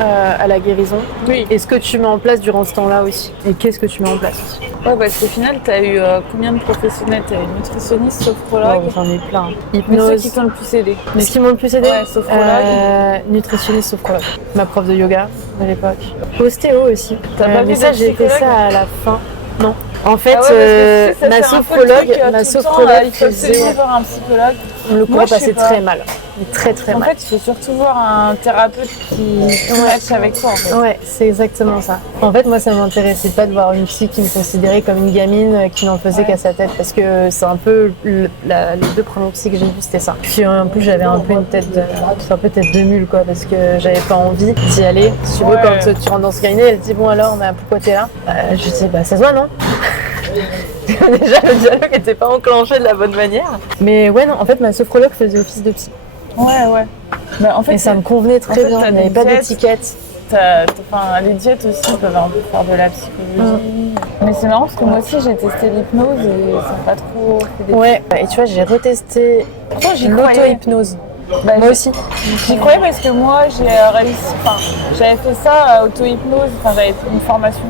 à la guérison. Oui. Et ce que tu mets en place durant ce temps-là aussi. Et qu'est-ce que tu mets en place aussi. Ouais, parce qu'au final, t'as eu combien de professionnels? T'as eu nutritionniste, sophrologue? J'en ai plein. Mais Hypnose. ceux qui t'ont le plus aidé. Mais ce qui m'ont le plus aidé, Ouais, sophrologue. Nutritionniste, sophrologue. Ma prof de yoga à l'époque. Ostéo aussi. T'as pas vu mais ça, de j'ai fait psychologue ça à la fin. Non. En fait, parce que tu sais, ça, ma c'est un peu le sophrologue, truc, tout le temps, il faut absolument voir un psychologue. le cours Moi, je sais passait pas. très mal. Mais très En mal. fait, il faut surtout voir un thérapeute qui match avec toi, en fait. Ouais, c'est exactement ça. En fait, moi, ça m'intéressait pas de voir une psy qui me considérait comme une gamine qui n'en faisait qu'à sa tête, parce que c'est un peu les 2 premiers psys que j'ai vus, c'était ça. Puis en plus, j'avais un peu une tête de mule, quoi, parce que j'avais pas envie d'y aller. Si tu veux, quand tu rentres dans ce cabinet, elle te dit, bon alors, pourquoi t'es là? Je dis, bah ça se voit, non? Déjà, le dialogue n'était pas enclenché de la bonne manière. Mais ouais, non, en fait, ma sophrologue faisait office de psy. Ouais. Bah, en fait, Et ça me convenait très bien, il n'y avait pas d'étiquette. Les diètes aussi peuvent un peu faire de la psychologie. Mais c'est marrant parce que moi aussi j'ai testé l'hypnose et ça n'a pas trop fait des... Ouais, et tu vois, j'ai retesté l'auto-hypnose. Bah, moi aussi. J'y croyais parce que moi j'ai réussi, j'avais fait ça, auto-hypnose, j'avais fait une formation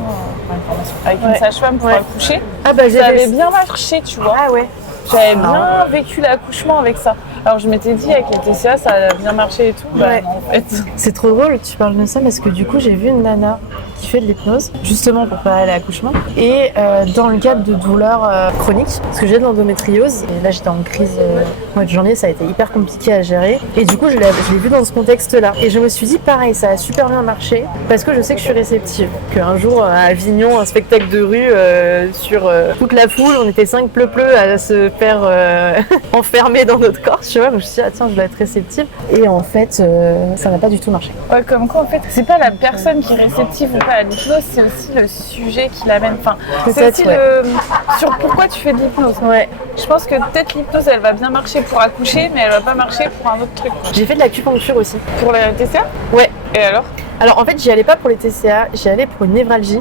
avec une sage-femme pour accoucher. Ah bah ça avait bien marché, tu vois. Ah ouais. J'avais bien vécu l'accouchement avec ça. Alors je m'étais dit avec les TCA ça a bien marché et tout. Bah non, en fait. C'est trop drôle que tu parles de ça parce que du coup j'ai vu une nana qui fait de l'hypnose justement pour préparer l'accouchement et dans le cadre de douleurs chroniques parce que j'ai de l'endométriose et là j'étais en crise au mois de janvier, ça a été hyper compliqué à gérer et du coup je l'ai vu dans ce contexte là et je me suis dit pareil, ça a super bien marché parce que je sais que je suis réceptive, qu'un jour à Avignon un spectacle de rue sur toute la foule, on était 5 pleu-pleu à se faire enfermer dans notre corps, tu vois, je me suis dit tiens je dois être réceptive et en fait ça n'a pas du tout marché. Ouais, comme quoi en fait c'est pas la personne qui est réceptive ou pas à l'hypnose, c'est aussi le sujet qui l'amène. C'est aussi sur pourquoi tu fais de l'hypnose. Ouais. Je pense que peut-être l'hypnose elle va bien marcher pour accoucher mais elle va pas marcher pour un autre truc. J'ai fait de l'acupuncture aussi. Pour les TCA? Ouais. Et alors? Alors en fait j'y allais pas pour les TCA, j'y allais pour une névralgie.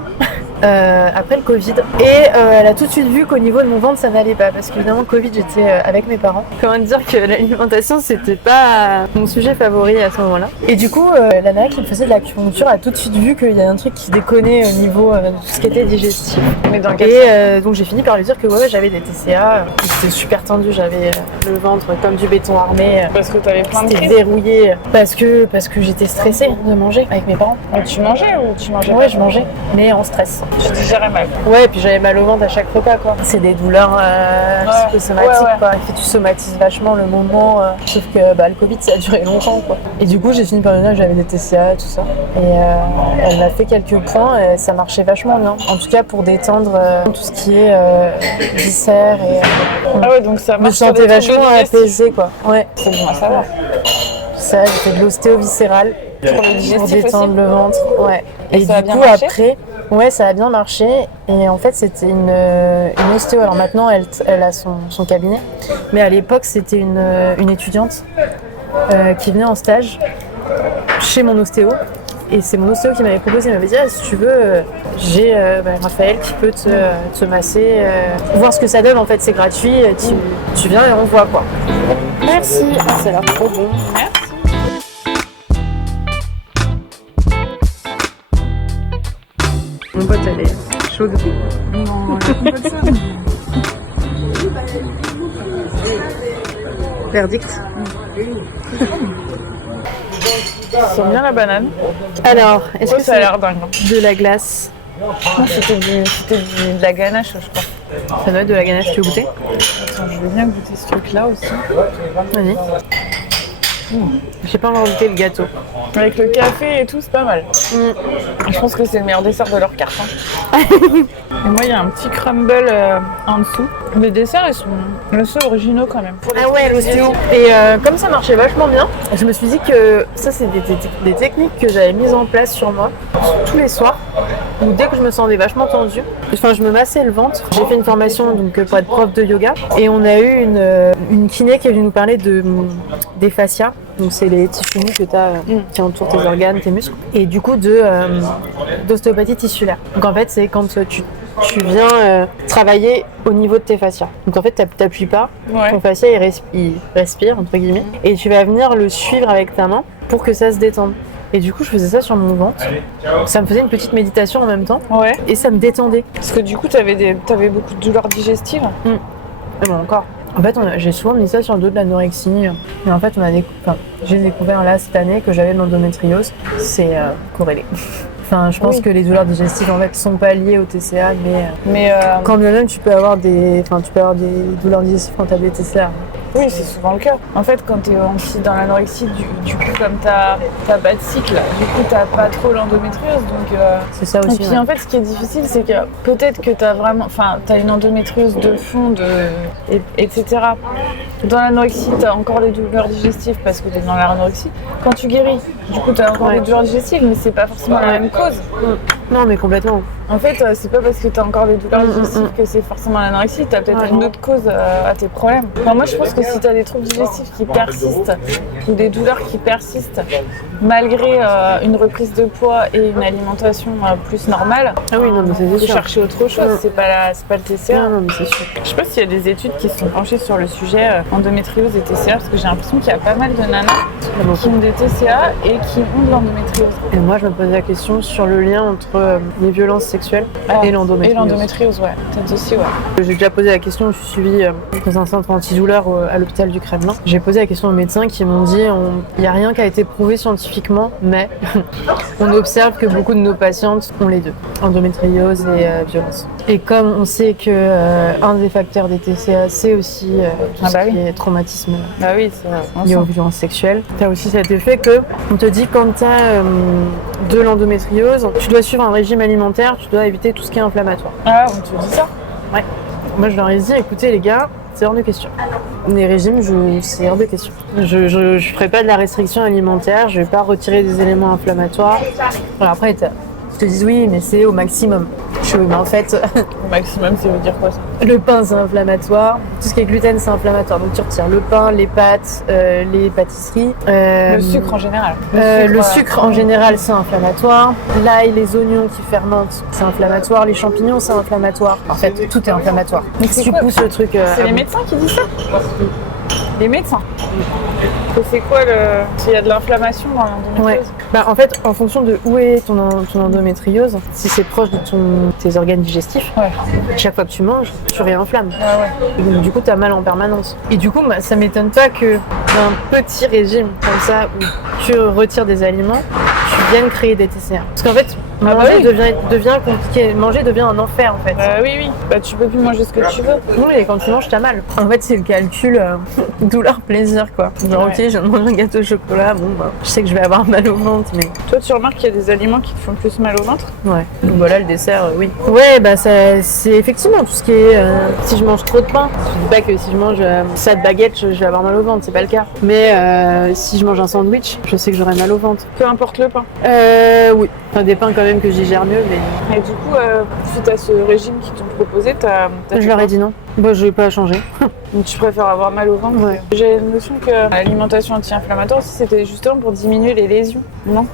Après le Covid et elle a tout de suite vu qu'au niveau de mon ventre ça n'allait pas parce qu'évidemment Covid j'étais avec mes parents. Comment dire que l'alimentation c'était pas mon sujet favori à ce moment-là et du coup la nana qui me faisait de l'acupuncture a tout de suite vu qu'il y a un truc qui déconnait au niveau de tout ce qui était digestif. Mais dans donc j'ai fini par lui dire que j'avais des TCA, c'était super tendu, j'avais le ventre comme du béton armé parce que t'avais plein de c'était crises. verrouillé parce que j'étais stressée de manger avec mes parents. Mais tu mangeais ou tu mangeais Ouais, pas? je mangeais mais en stress. Tu digérais mal. Ouais, et puis j'avais mal au ventre à chaque repas, quoi. C'est des douleurs psychosomatiques, quoi. Et puis tu somatises vachement le moment. Sauf que le Covid, ça a duré longtemps, quoi. Et du coup, j'ai fini par une heure, j'avais des TCA et tout ça. Et elle m'a fait quelques points et ça marchait vachement bien. En tout cas, pour détendre tout ce qui est viscères et... Ah ouais, donc ça je me marche. sentais vachement apaisée, quoi. Ouais. C'est bon à savoir. Ça, j'ai fait de l'ostéo-viscérale pour détendre le ventre. Ouais. Et ça a du bien coup, marché après, ouais, ça a bien marché. Et en fait, c'était une ostéo. Alors maintenant, elle a son cabinet. Mais à l'époque, c'était une étudiante qui venait en stage chez mon ostéo. Et c'est mon ostéo qui m'avait proposé, il m'avait dit si tu veux, j'ai Raphaël qui peut te masser, voir ce que ça donne, en fait c'est gratuit, tu viens et on voit quoi. Merci, ça a l'air trop bon. Mon pote elle est chaude. Non, pas de ça. Verdict. Ça sent bien la banane. Alors, est-ce que ça a l'air dingue. de la glace? Non, c'était de la ganache, je crois. Ça doit être de la ganache, tu veux goûter? Attends, je veux bien goûter ce truc-là aussi. Vas-y. J'ai pas encore goûté le gâteau. Avec le café et tout, c'est pas mal. Je pense que c'est le meilleur dessert de leur carte. Et moi, il y a un petit crumble en dessous. Les desserts, ils sont assez originaux quand même. Ah ouais, l'ostéo. Et comme ça marchait vachement bien, je me suis dit que ça, c'est des techniques que j'avais mises en place sur moi tous les soirs. Donc dès que je me sentais vachement tendue, enfin je me massais le ventre. J'ai fait une formation donc pour être prof de yoga et on a eu une kiné qui est venue nous parler des fascias. Donc c'est les tissus mous que tu as qui entourent tes organes, tes muscles. Et du coup d'ostéopathie tissulaire. Donc en fait c'est quand tu viens travailler au niveau de tes fascias. Donc en fait t'appuies pas, ton fascia il respire entre guillemets et tu vas venir le suivre avec ta main pour que ça se détende. Et du coup, je faisais ça sur mon ventre. Ça me faisait une petite méditation en même temps. Ouais. Et ça me détendait. Parce que du coup, t'avais beaucoup de douleurs digestives. Et bon, encore. En fait, j'ai souvent mis ça sur le dos de l'anorexie. Mais en fait, j'ai découvert là cette année que j'avais de l'endométriose. C'est corrélé. Enfin, je pense que les douleurs digestives en fait sont pas liées au TCA, mais quand bien même tu peux avoir des douleurs digestives quand tu as des TCA. Oui, c'est souvent le cas. En fait, quand tu es aussi dans l'anorexie, du coup, comme t'as pas de cycle, du coup, t'as pas trop l'endométriose, donc... C'est ça aussi. Et puis, en fait, ce qui est difficile, c'est que peut-être que t'as une endométriose de fond, etc. Dans l'anorexie, t'as encore des douleurs digestives parce que t'es dans l'anorexie. Quand tu guéris, du coup, t'as encore des douleurs digestives, mais c'est pas forcément la même cause. Non, mais complètement. En fait, c'est pas parce que t'as encore des douleurs digestives que c'est forcément l'anorexie. T'as peut-être une autre cause à tes problèmes. Enfin, moi, je pense que si t'as des troubles digestifs qui persistent ou des douleurs qui persistent malgré une reprise de poids et une alimentation plus normale, faut chercher autre chose. C'est pas le TCA. Non, mais c'est sûr. Je sais pas s'il y a des études qui se sont penchées sur le sujet endométriose et TCA, parce que j'ai l'impression qu'il y a pas mal de nanas qui ont des TCA et qui ont de l'endométriose. Et moi, je me posais la question sur le lien entre les violences sexuelles et l'endométriose. Et l'endométriose, ouais. Peut-être aussi, ouais. J'ai déjà posé la question, je suis suivie dans un centre antidouleur à l'hôpital du Kremlin. J'ai posé la question aux médecins qui m'ont dit il n'y a rien qui a été prouvé scientifiquement, mais on observe que beaucoup de nos patientes ont les deux, endométriose et violence. Et comme on sait que un des facteurs des TCA, c'est aussi tout ce qui est traumatisme lié aux violences sexuelles, tu as aussi cet effet que on te dit quand tu as de l'endométriose, tu dois suivre un régime alimentaire, tu dois éviter tout ce qui est inflammatoire. Ah, on te dit ça? Ouais. Moi, je leur ai dit, écoutez les gars, c'est hors de question. Les régimes, c'est hors de question. Je ferai pas de la restriction alimentaire, je vais pas retirer des éléments inflammatoires. Alors après, ils te disent oui, mais c'est au maximum. Mais en fait... Au maximum, ça veut dire quoi ça? Le pain, c'est inflammatoire. Tout ce qui est gluten, c'est inflammatoire. Donc tu retires le pain, les pâtes, les pâtisseries. Le sucre en général. Le sucre en général, c'est inflammatoire. L'ail, les oignons qui fermentent, c'est inflammatoire. Les champignons, c'est inflammatoire. En fait, tout est inflammatoire. Mais si tu pousses le truc... c'est les médecins qui disent ça? Les médecins. C'est quoi s'il y a de l'inflammation dans l'endométriose? En fait, en fonction de où est ton endométriose, si c'est proche de tes organes digestifs, chaque fois que tu manges, tu réinflammes. Donc, du coup, tu as mal en permanence. Et du coup, ça m'étonne pas qu'un petit régime comme ça, où tu retires des aliments, tu viennes créer des TCA. Parce qu'en fait, Manger devient compliqué. Manger devient un enfer en fait. Oui. Bah tu peux plus manger ce que tu veux. Oui, et quand tu manges, t'as mal. En fait, c'est le calcul douleur-plaisir quoi. Genre, ok, je viens de manger un gâteau au chocolat, bon bah, je sais que je vais avoir mal au ventre, mais. Toi, tu remarques qu'il y a des aliments qui te font plus mal au ventre? Ouais. Donc voilà, le dessert, oui. Ouais, bah c'est effectivement tout ce qui est. Si je mange trop de pain, je dis pas que si je mange ça de baguette, je vais avoir mal au ventre, c'est pas le cas. Mais si je mange un sandwich, je sais que j'aurai mal au ventre. Peu importe le pain. Oui. Enfin, des pains quand même que je digère mieux, mais. Et du coup, suite à ce régime qu'ils t'ont proposé, Je leur ai dit non. Bah, je vais pas changer. Donc tu préfères avoir mal au ventre? Ouais. J'ai une notion que l'alimentation anti-inflammatoire aussi, c'était justement pour diminuer les lésions. Non?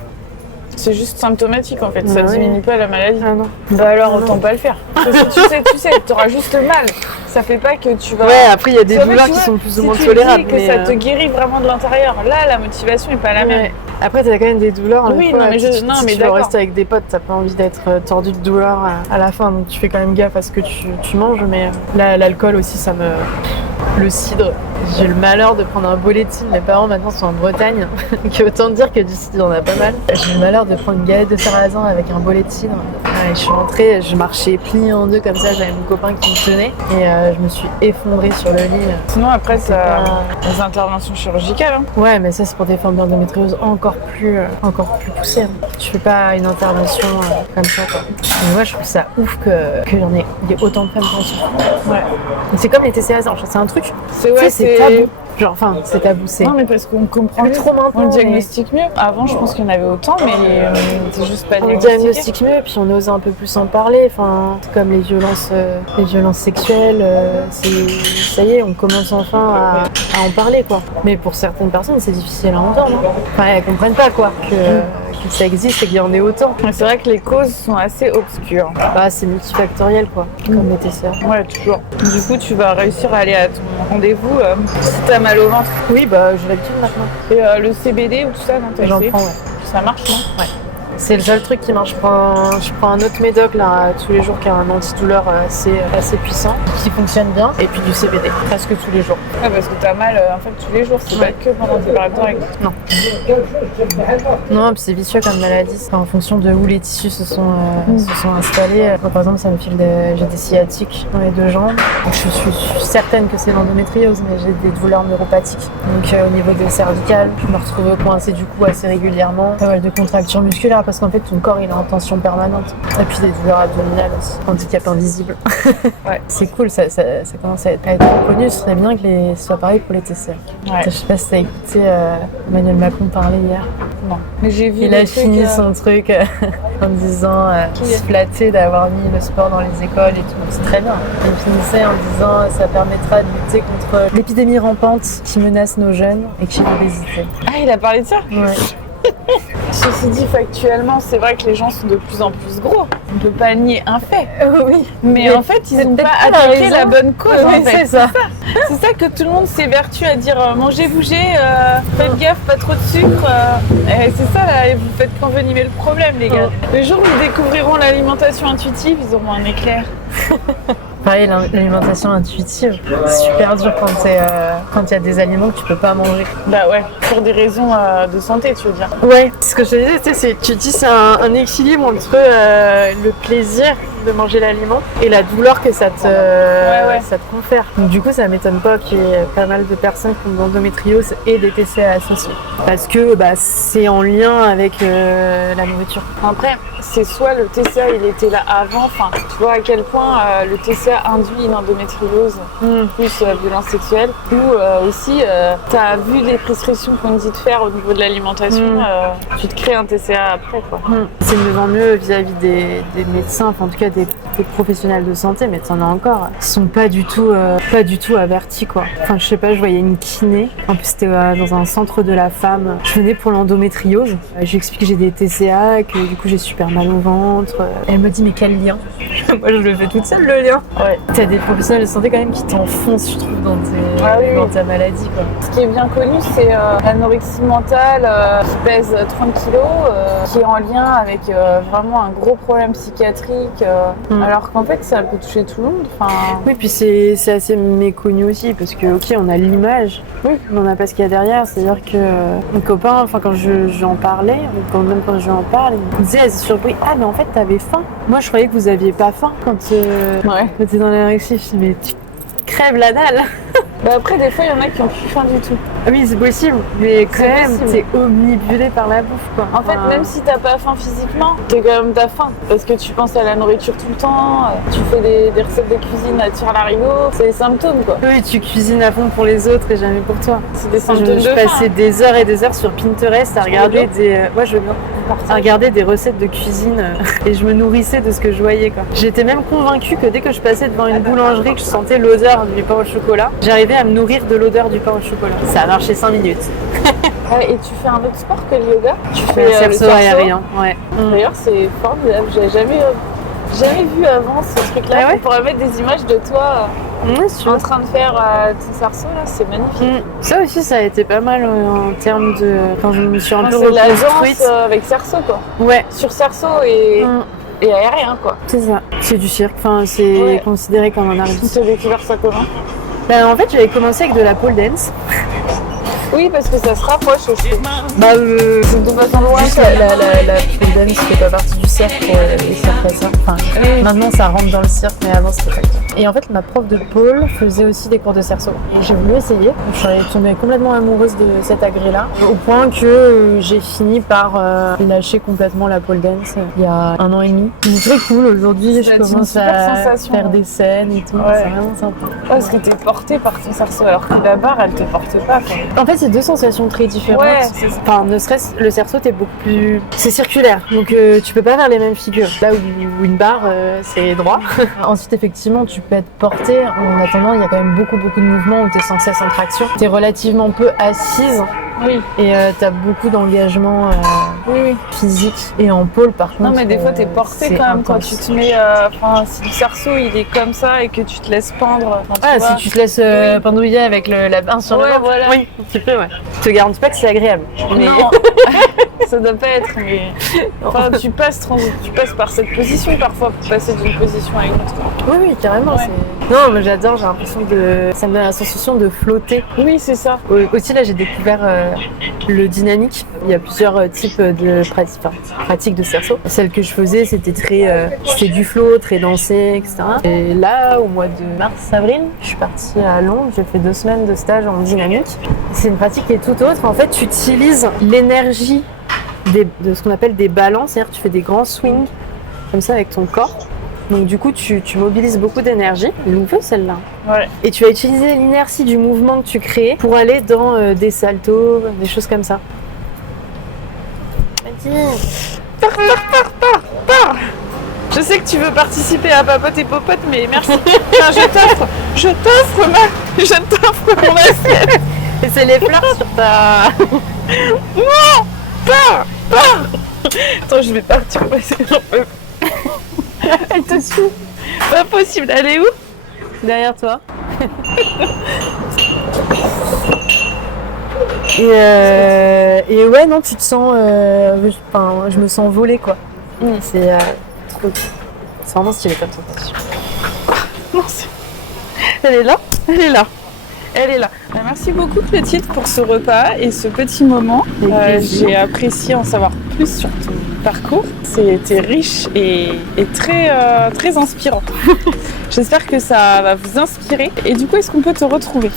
C'est juste symptomatique en fait, ça diminue pas la maladie. Ah non. Bah alors autant pas le faire. Tu sais, t'auras juste mal. Ça fait pas que tu vas... Ouais, après il y a des douleurs qui sont plus ou moins tolérables. Si tu dis que ça te guérit vraiment de l'intérieur, là la motivation est pas la même. Après t'as quand même des douleurs. Oui, fois, non mais tu vas rester avec des potes, t'as pas envie d'être tordu de douleur à la fin, donc tu fais quand même gaffe à ce que tu manges. Mais l'alcool aussi, ça me... Le cidre. J'ai le malheur de prendre un bolet de cidre. Mes parents maintenant sont en Bretagne, donc autant dire que du cidre on a pas mal. J'ai le malheur de prendre une galette de sarrasin avec un bolet de cidre. Je suis rentrée, je marchais pliée en deux comme ça, j'avais mon copain qui me tenait et je me suis effondrée sur le lit. Sinon après ça des interventions chirurgicales. Hein. Ouais, mais ça c'est pour des formes d'endométriose encore plus poussées. Hein. Tu fais pas une intervention comme ça quoi. Et moi je trouve ça ouf qu'il y en ait autant de femmes qui en souffrent. Ouais. C'est comme les TCA, c'est un truc. C'est tabou. Genre, enfin, c'est tabou, c'est... Non, mais parce qu'on comprend trop maintenant. On diagnostique mieux. Avant, je pense qu'il y en avait autant, mais c'est juste pas diagnostiqué. On diagnostique mieux, puis on ose un peu plus en parler. Enfin, c'est comme les violences sexuelles. Ça y est, on commence enfin à en parler, quoi. Mais pour certaines personnes, c'est difficile à entendre. Hein. Enfin, elles comprennent pas, quoi, que ça existe et qu'il y en ait autant. C'est vrai que les causes sont assez obscures. Bah, c'est multifactoriel, quoi, comme les TCA. Ouais, toujours. Du coup, tu vas réussir à aller à ton rendez-vous si t'as mal au ventre. Oui, bah, j'ai l'habitude maintenant. Et le CBD ou tout ça, non, t'as J'en essayé? prends, ouais. Ça marche, non? Ouais. C'est le seul truc qui marche. Je prends un autre médoc là tous les jours qui a un antidouleur assez puissant, qui fonctionne bien, et puis du CBD presque tous les jours. Ouais, parce que t'as mal en fait tous les jours, c'est pas que pendant tes périodes de règles. Non. Non, puis c'est vicieux comme maladie. C'est en fonction de où les tissus se sont installés. Moi, par exemple, ça me file j'ai des sciatiques dans les deux jambes. Donc, je suis certaine que c'est l'endométriose, mais j'ai des douleurs neuropathiques. Donc au niveau des cervicales, je me retrouve coincée du cou assez régulièrement. Pas mal de contractions musculaires parce qu'en fait ton corps il est en tension permanente. Et puis des douleurs abdominales aussi. Handicap invisible. Ouais. C'est cool, ça commence à être reconnu. Ce serait bien que ce soit pareil pour les TCA. Ouais. Je sais pas si t'as écouté Emmanuel Macron parler hier. Non. Mais j'ai vu. Il a fini son truc en disant se flatter d'avoir mis le sport dans les écoles et tout. C'est très bien. Il finissait en disant ça permettra de lutter contre l'épidémie rampante qui menace nos jeunes et qui est l'obésité. Ah, il a parlé de ça? Ouais. Ceci dit, factuellement, c'est vrai que les gens sont de plus en plus gros. On ne peut pas nier un fait. Oui. Mais en fait, ils n'ont pas attaqué la bonne cause. Oui, en fait. C'est ça. C'est ça que tout le monde s'évertue à dire mangez, bougez, faites gaffe, pas trop de sucre. Et c'est ça, là, et vous faites qu'envenimer le problème, les gars. Le jour où ils découvriront l'alimentation intuitive, ils auront un éclair. Pareil, l'alimentation intuitive, c'est super dur quand il y a des aliments que tu peux pas manger. Bah ouais, pour des raisons de santé, tu veux dire. Ouais, ce que je te disais, tu dis c'est un équilibre entre le plaisir de manger l'aliment et la douleur que ça te confère. Donc du coup, ça m'étonne pas qu'il y ait pas mal de personnes qui ont de l'endométriose et des TCA associés. Parce que c'est en lien avec la nourriture. Après, c'est soit le TCA il était là avant, enfin tu vois à quel point le TCA induit une endométriose plus violence sexuelle, ou aussi t'as vu les prescriptions qu'on dit de faire au niveau de l'alimentation, tu te crées un TCA après quoi. C'est mieux en mieux vis-à-vis des médecins, enfin en tout cas des professionnels de santé, mais t'en as encore, ils sont pas du tout avertis quoi. Enfin je sais pas, je voyais une kiné, en plus c'était dans un centre de la femme, je venais pour l'endométriose, je lui explique que j'ai des TCA, que du coup j'ai super mal au ventre, elle me dit mais quel lien? Moi je le fais toute seule le lien. Ouais. T'as des professionnels de santé quand même qui t'enfoncent je trouve dans ta maladie quoi. Ce qui est bien connu c'est l'anorexie mentale qui pèse 30 kilos, qui est en lien avec vraiment un gros problème psychiatrique, Alors qu'en fait, ça peut toucher tout le monde. Enfin... Oui, puis c'est assez méconnu aussi parce que, ok, on a l'image, mais on n'a pas ce qu'il y a derrière. C'est-à-dire que mon copain, quand j'en parlais, même quand je lui en parle, il me disait, c'est surpris, ah, mais en fait, t'avais faim. Moi, je croyais que vous aviez pas faim quand t'es dans l'anorexie. Je dis, mais tu crèves la dalle. Bah après, des fois, il y en a qui ont plus faim du tout. Ah oui, c'est possible, mais quand même, possible. t'es omnibulé par la bouffe, quoi. En fait, même si t'as pas faim physiquement, t'as faim. Parce que tu penses à la nourriture tout le temps, tu fais des recettes de cuisine à tir larigot, c'est des symptômes, quoi. Oui, tu cuisines à fond pour les autres et jamais pour toi. C'est des symptômes de Je faim. passais des heures et des heures sur Pinterest à regarder je veux bien. À regarder des recettes de cuisine et je me nourrissais de ce que je voyais, quoi. J'étais même convaincue que dès que je passais devant une boulangerie, que je sentais l'odeur du pain au chocolat, j'arrivais à me nourrir de l'odeur du pain au chocolat. Ça a marché 5 minutes. Et tu fais un autre sport que le yoga? Tu fais fais le cerceau aérien, ouais. D'ailleurs, c'est formidable. J'avais jamais vu avant ce truc-là. Ah ouais, on pourrait mettre des images de toi en train de faire ton cerceau, là, c'est magnifique. Ça aussi, ça a été pas mal en termes de... Quand je me suis un peu C'est de la reconstruite. danse avec cerceau, quoi. Ouais. Sur cerceau et aérien, quoi. C'est ça. C'est du cirque, enfin, c'est considéré comme un art du Tu cirque. as découvert ça comment? En fait, j'avais commencé avec de la pole dance. Oui, parce que ça se rapproche aussi. C'est de façon loin. La pole dance fait pas partie du cirque, les cirques à ça. Enfin, maintenant ça rentre dans le cirque, mais avant c'était pas le cas. Et en fait, ma prof de pole faisait aussi des cours de cerceau. Et j'ai voulu essayer. Je suis tombée complètement amoureuse de cet agrès-là, au point que j'ai fini par lâcher complètement la pole dance il y a 1 an et demi. C'est très cool. Aujourd'hui, je commence à faire des scènes et tout. Ouais. C'est vraiment sympa. Parce que t'es portée par ton cerceau, alors que la barre, elle te porte pas, quoi. En fait, c'est 2 sensations très différentes. Ouais, c'est ça. Enfin, ne serait-ce le cerceau, t'es beaucoup plus... C'est circulaire, donc tu peux pas faire les mêmes figures. Là où une barre, c'est droit. Ensuite, effectivement, tu peux être porté. En attendant, il y a quand même beaucoup de mouvements où t'es sans cesse en traction. T'es relativement peu assise. Oui. Et t'as beaucoup d'engagement physique. Et en pôle, par contre... Non, mais des fois, t'es porté quand même quand tu te mets... Enfin, si le cerceau, il est comme ça et que tu te laisses pendre... si tu te laisses pendouiller avec la barre sur le ventre. Voilà. Oui, un petit peu, ouais. Je te garantis pas que c'est agréable. Mais... Non, ça doit pas être, mais... Enfin, tu passes par cette position parfois pour passer d'une position à une autre. Oui, carrément. Ouais. Non, mais j'adore, j'ai l'impression de... Ça me donne la sensation de flotter. Oui, c'est ça. Aussi, là, j'ai découvert le dynamique. Il y a plusieurs types de pratiques de cerceau. Celle que je faisais, c'était c'était du flow, très dansé, etc. Et là, au mois de mars-avril, je suis partie à Londres. J'ai fait 2 semaines de stage en dynamique. C'est une pratique qui est tout autre. En fait, tu utilises l'énergie de ce qu'on appelle des balances. C'est-à-dire que tu fais des grands swings comme ça avec ton corps. Donc du coup, tu mobilises beaucoup d'énergie. Elle nous fait celle-là. Ouais. Et tu vas utiliser l'inertie du mouvement que tu crées pour aller dans des saltos, des choses comme ça. Pars. Je sais que tu veux participer à Papote et Popote, mais merci. Enfin, je t'offre mon assiette. Et c'est les fleurs sur ta... Non, pars. Attends, je vais partir parce que j'en peux. Elle te suit. Pas possible. Elle est où? Derrière toi. Et ouais, non, tu te sens... je me sens volée, quoi. C'est trop cool. C'est vraiment stylé comme sensation. Non, elle est là. Merci beaucoup, Clotilde, pour ce repas et ce petit moment. J'ai apprécié en savoir plus sur ton parcours. C'était riche et très inspirant. J'espère que ça va vous inspirer. Et du coup, est-ce qu'on peut te retrouver?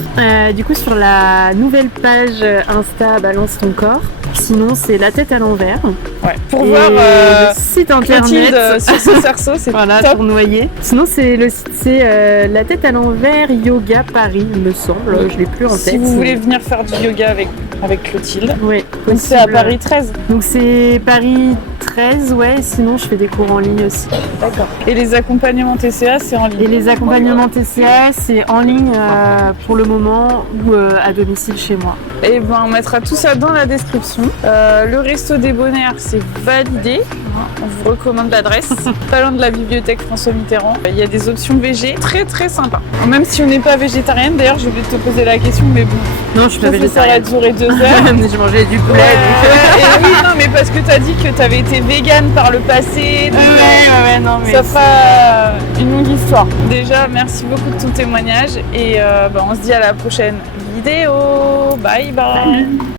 Du coup, sur la nouvelle page Insta Balance ton corps. Sinon, c'est la tête à l'envers. Ouais. Pour et voir le site internet Clotilde sur son cerceau, c'est voilà, top. tournoyer. Sinon, le site, c'est la tête à l'envers Yoga Paris, il me semble. Je l'ai plus en tête. Si vous voulez venir faire du yoga avec Clotilde. Oui. Donc c'est à Paris 13. Donc c'est Paris 13, ouais. Sinon, je fais des cours en ligne aussi. D'accord. Et les accompagnements TCA, c'est en ligne? Et les accompagnements TCA, c'est en ligne pour le moment ou à domicile chez moi. Et ben on mettra tout ça dans la description. Le resto des Bonheurs, c'est validé. On vous recommande l'adresse. Pas loin de la bibliothèque François Mitterrand. Il y a des options végé très très sympas. Même si on n'est pas végétarienne, d'ailleurs je voulais te poser la question, mais bon. Non, je suis pas végétarienne. Ça va durer 2 heures. J'ai mangé du poulet. Et oui, non, mais parce que t'as dit que t'avais été végane par le passé. Ouais. Ouais, non, mais ça fera une longue histoire. Déjà, merci beaucoup de ton témoignage et on se dit à la prochaine vidéo. Bye bye.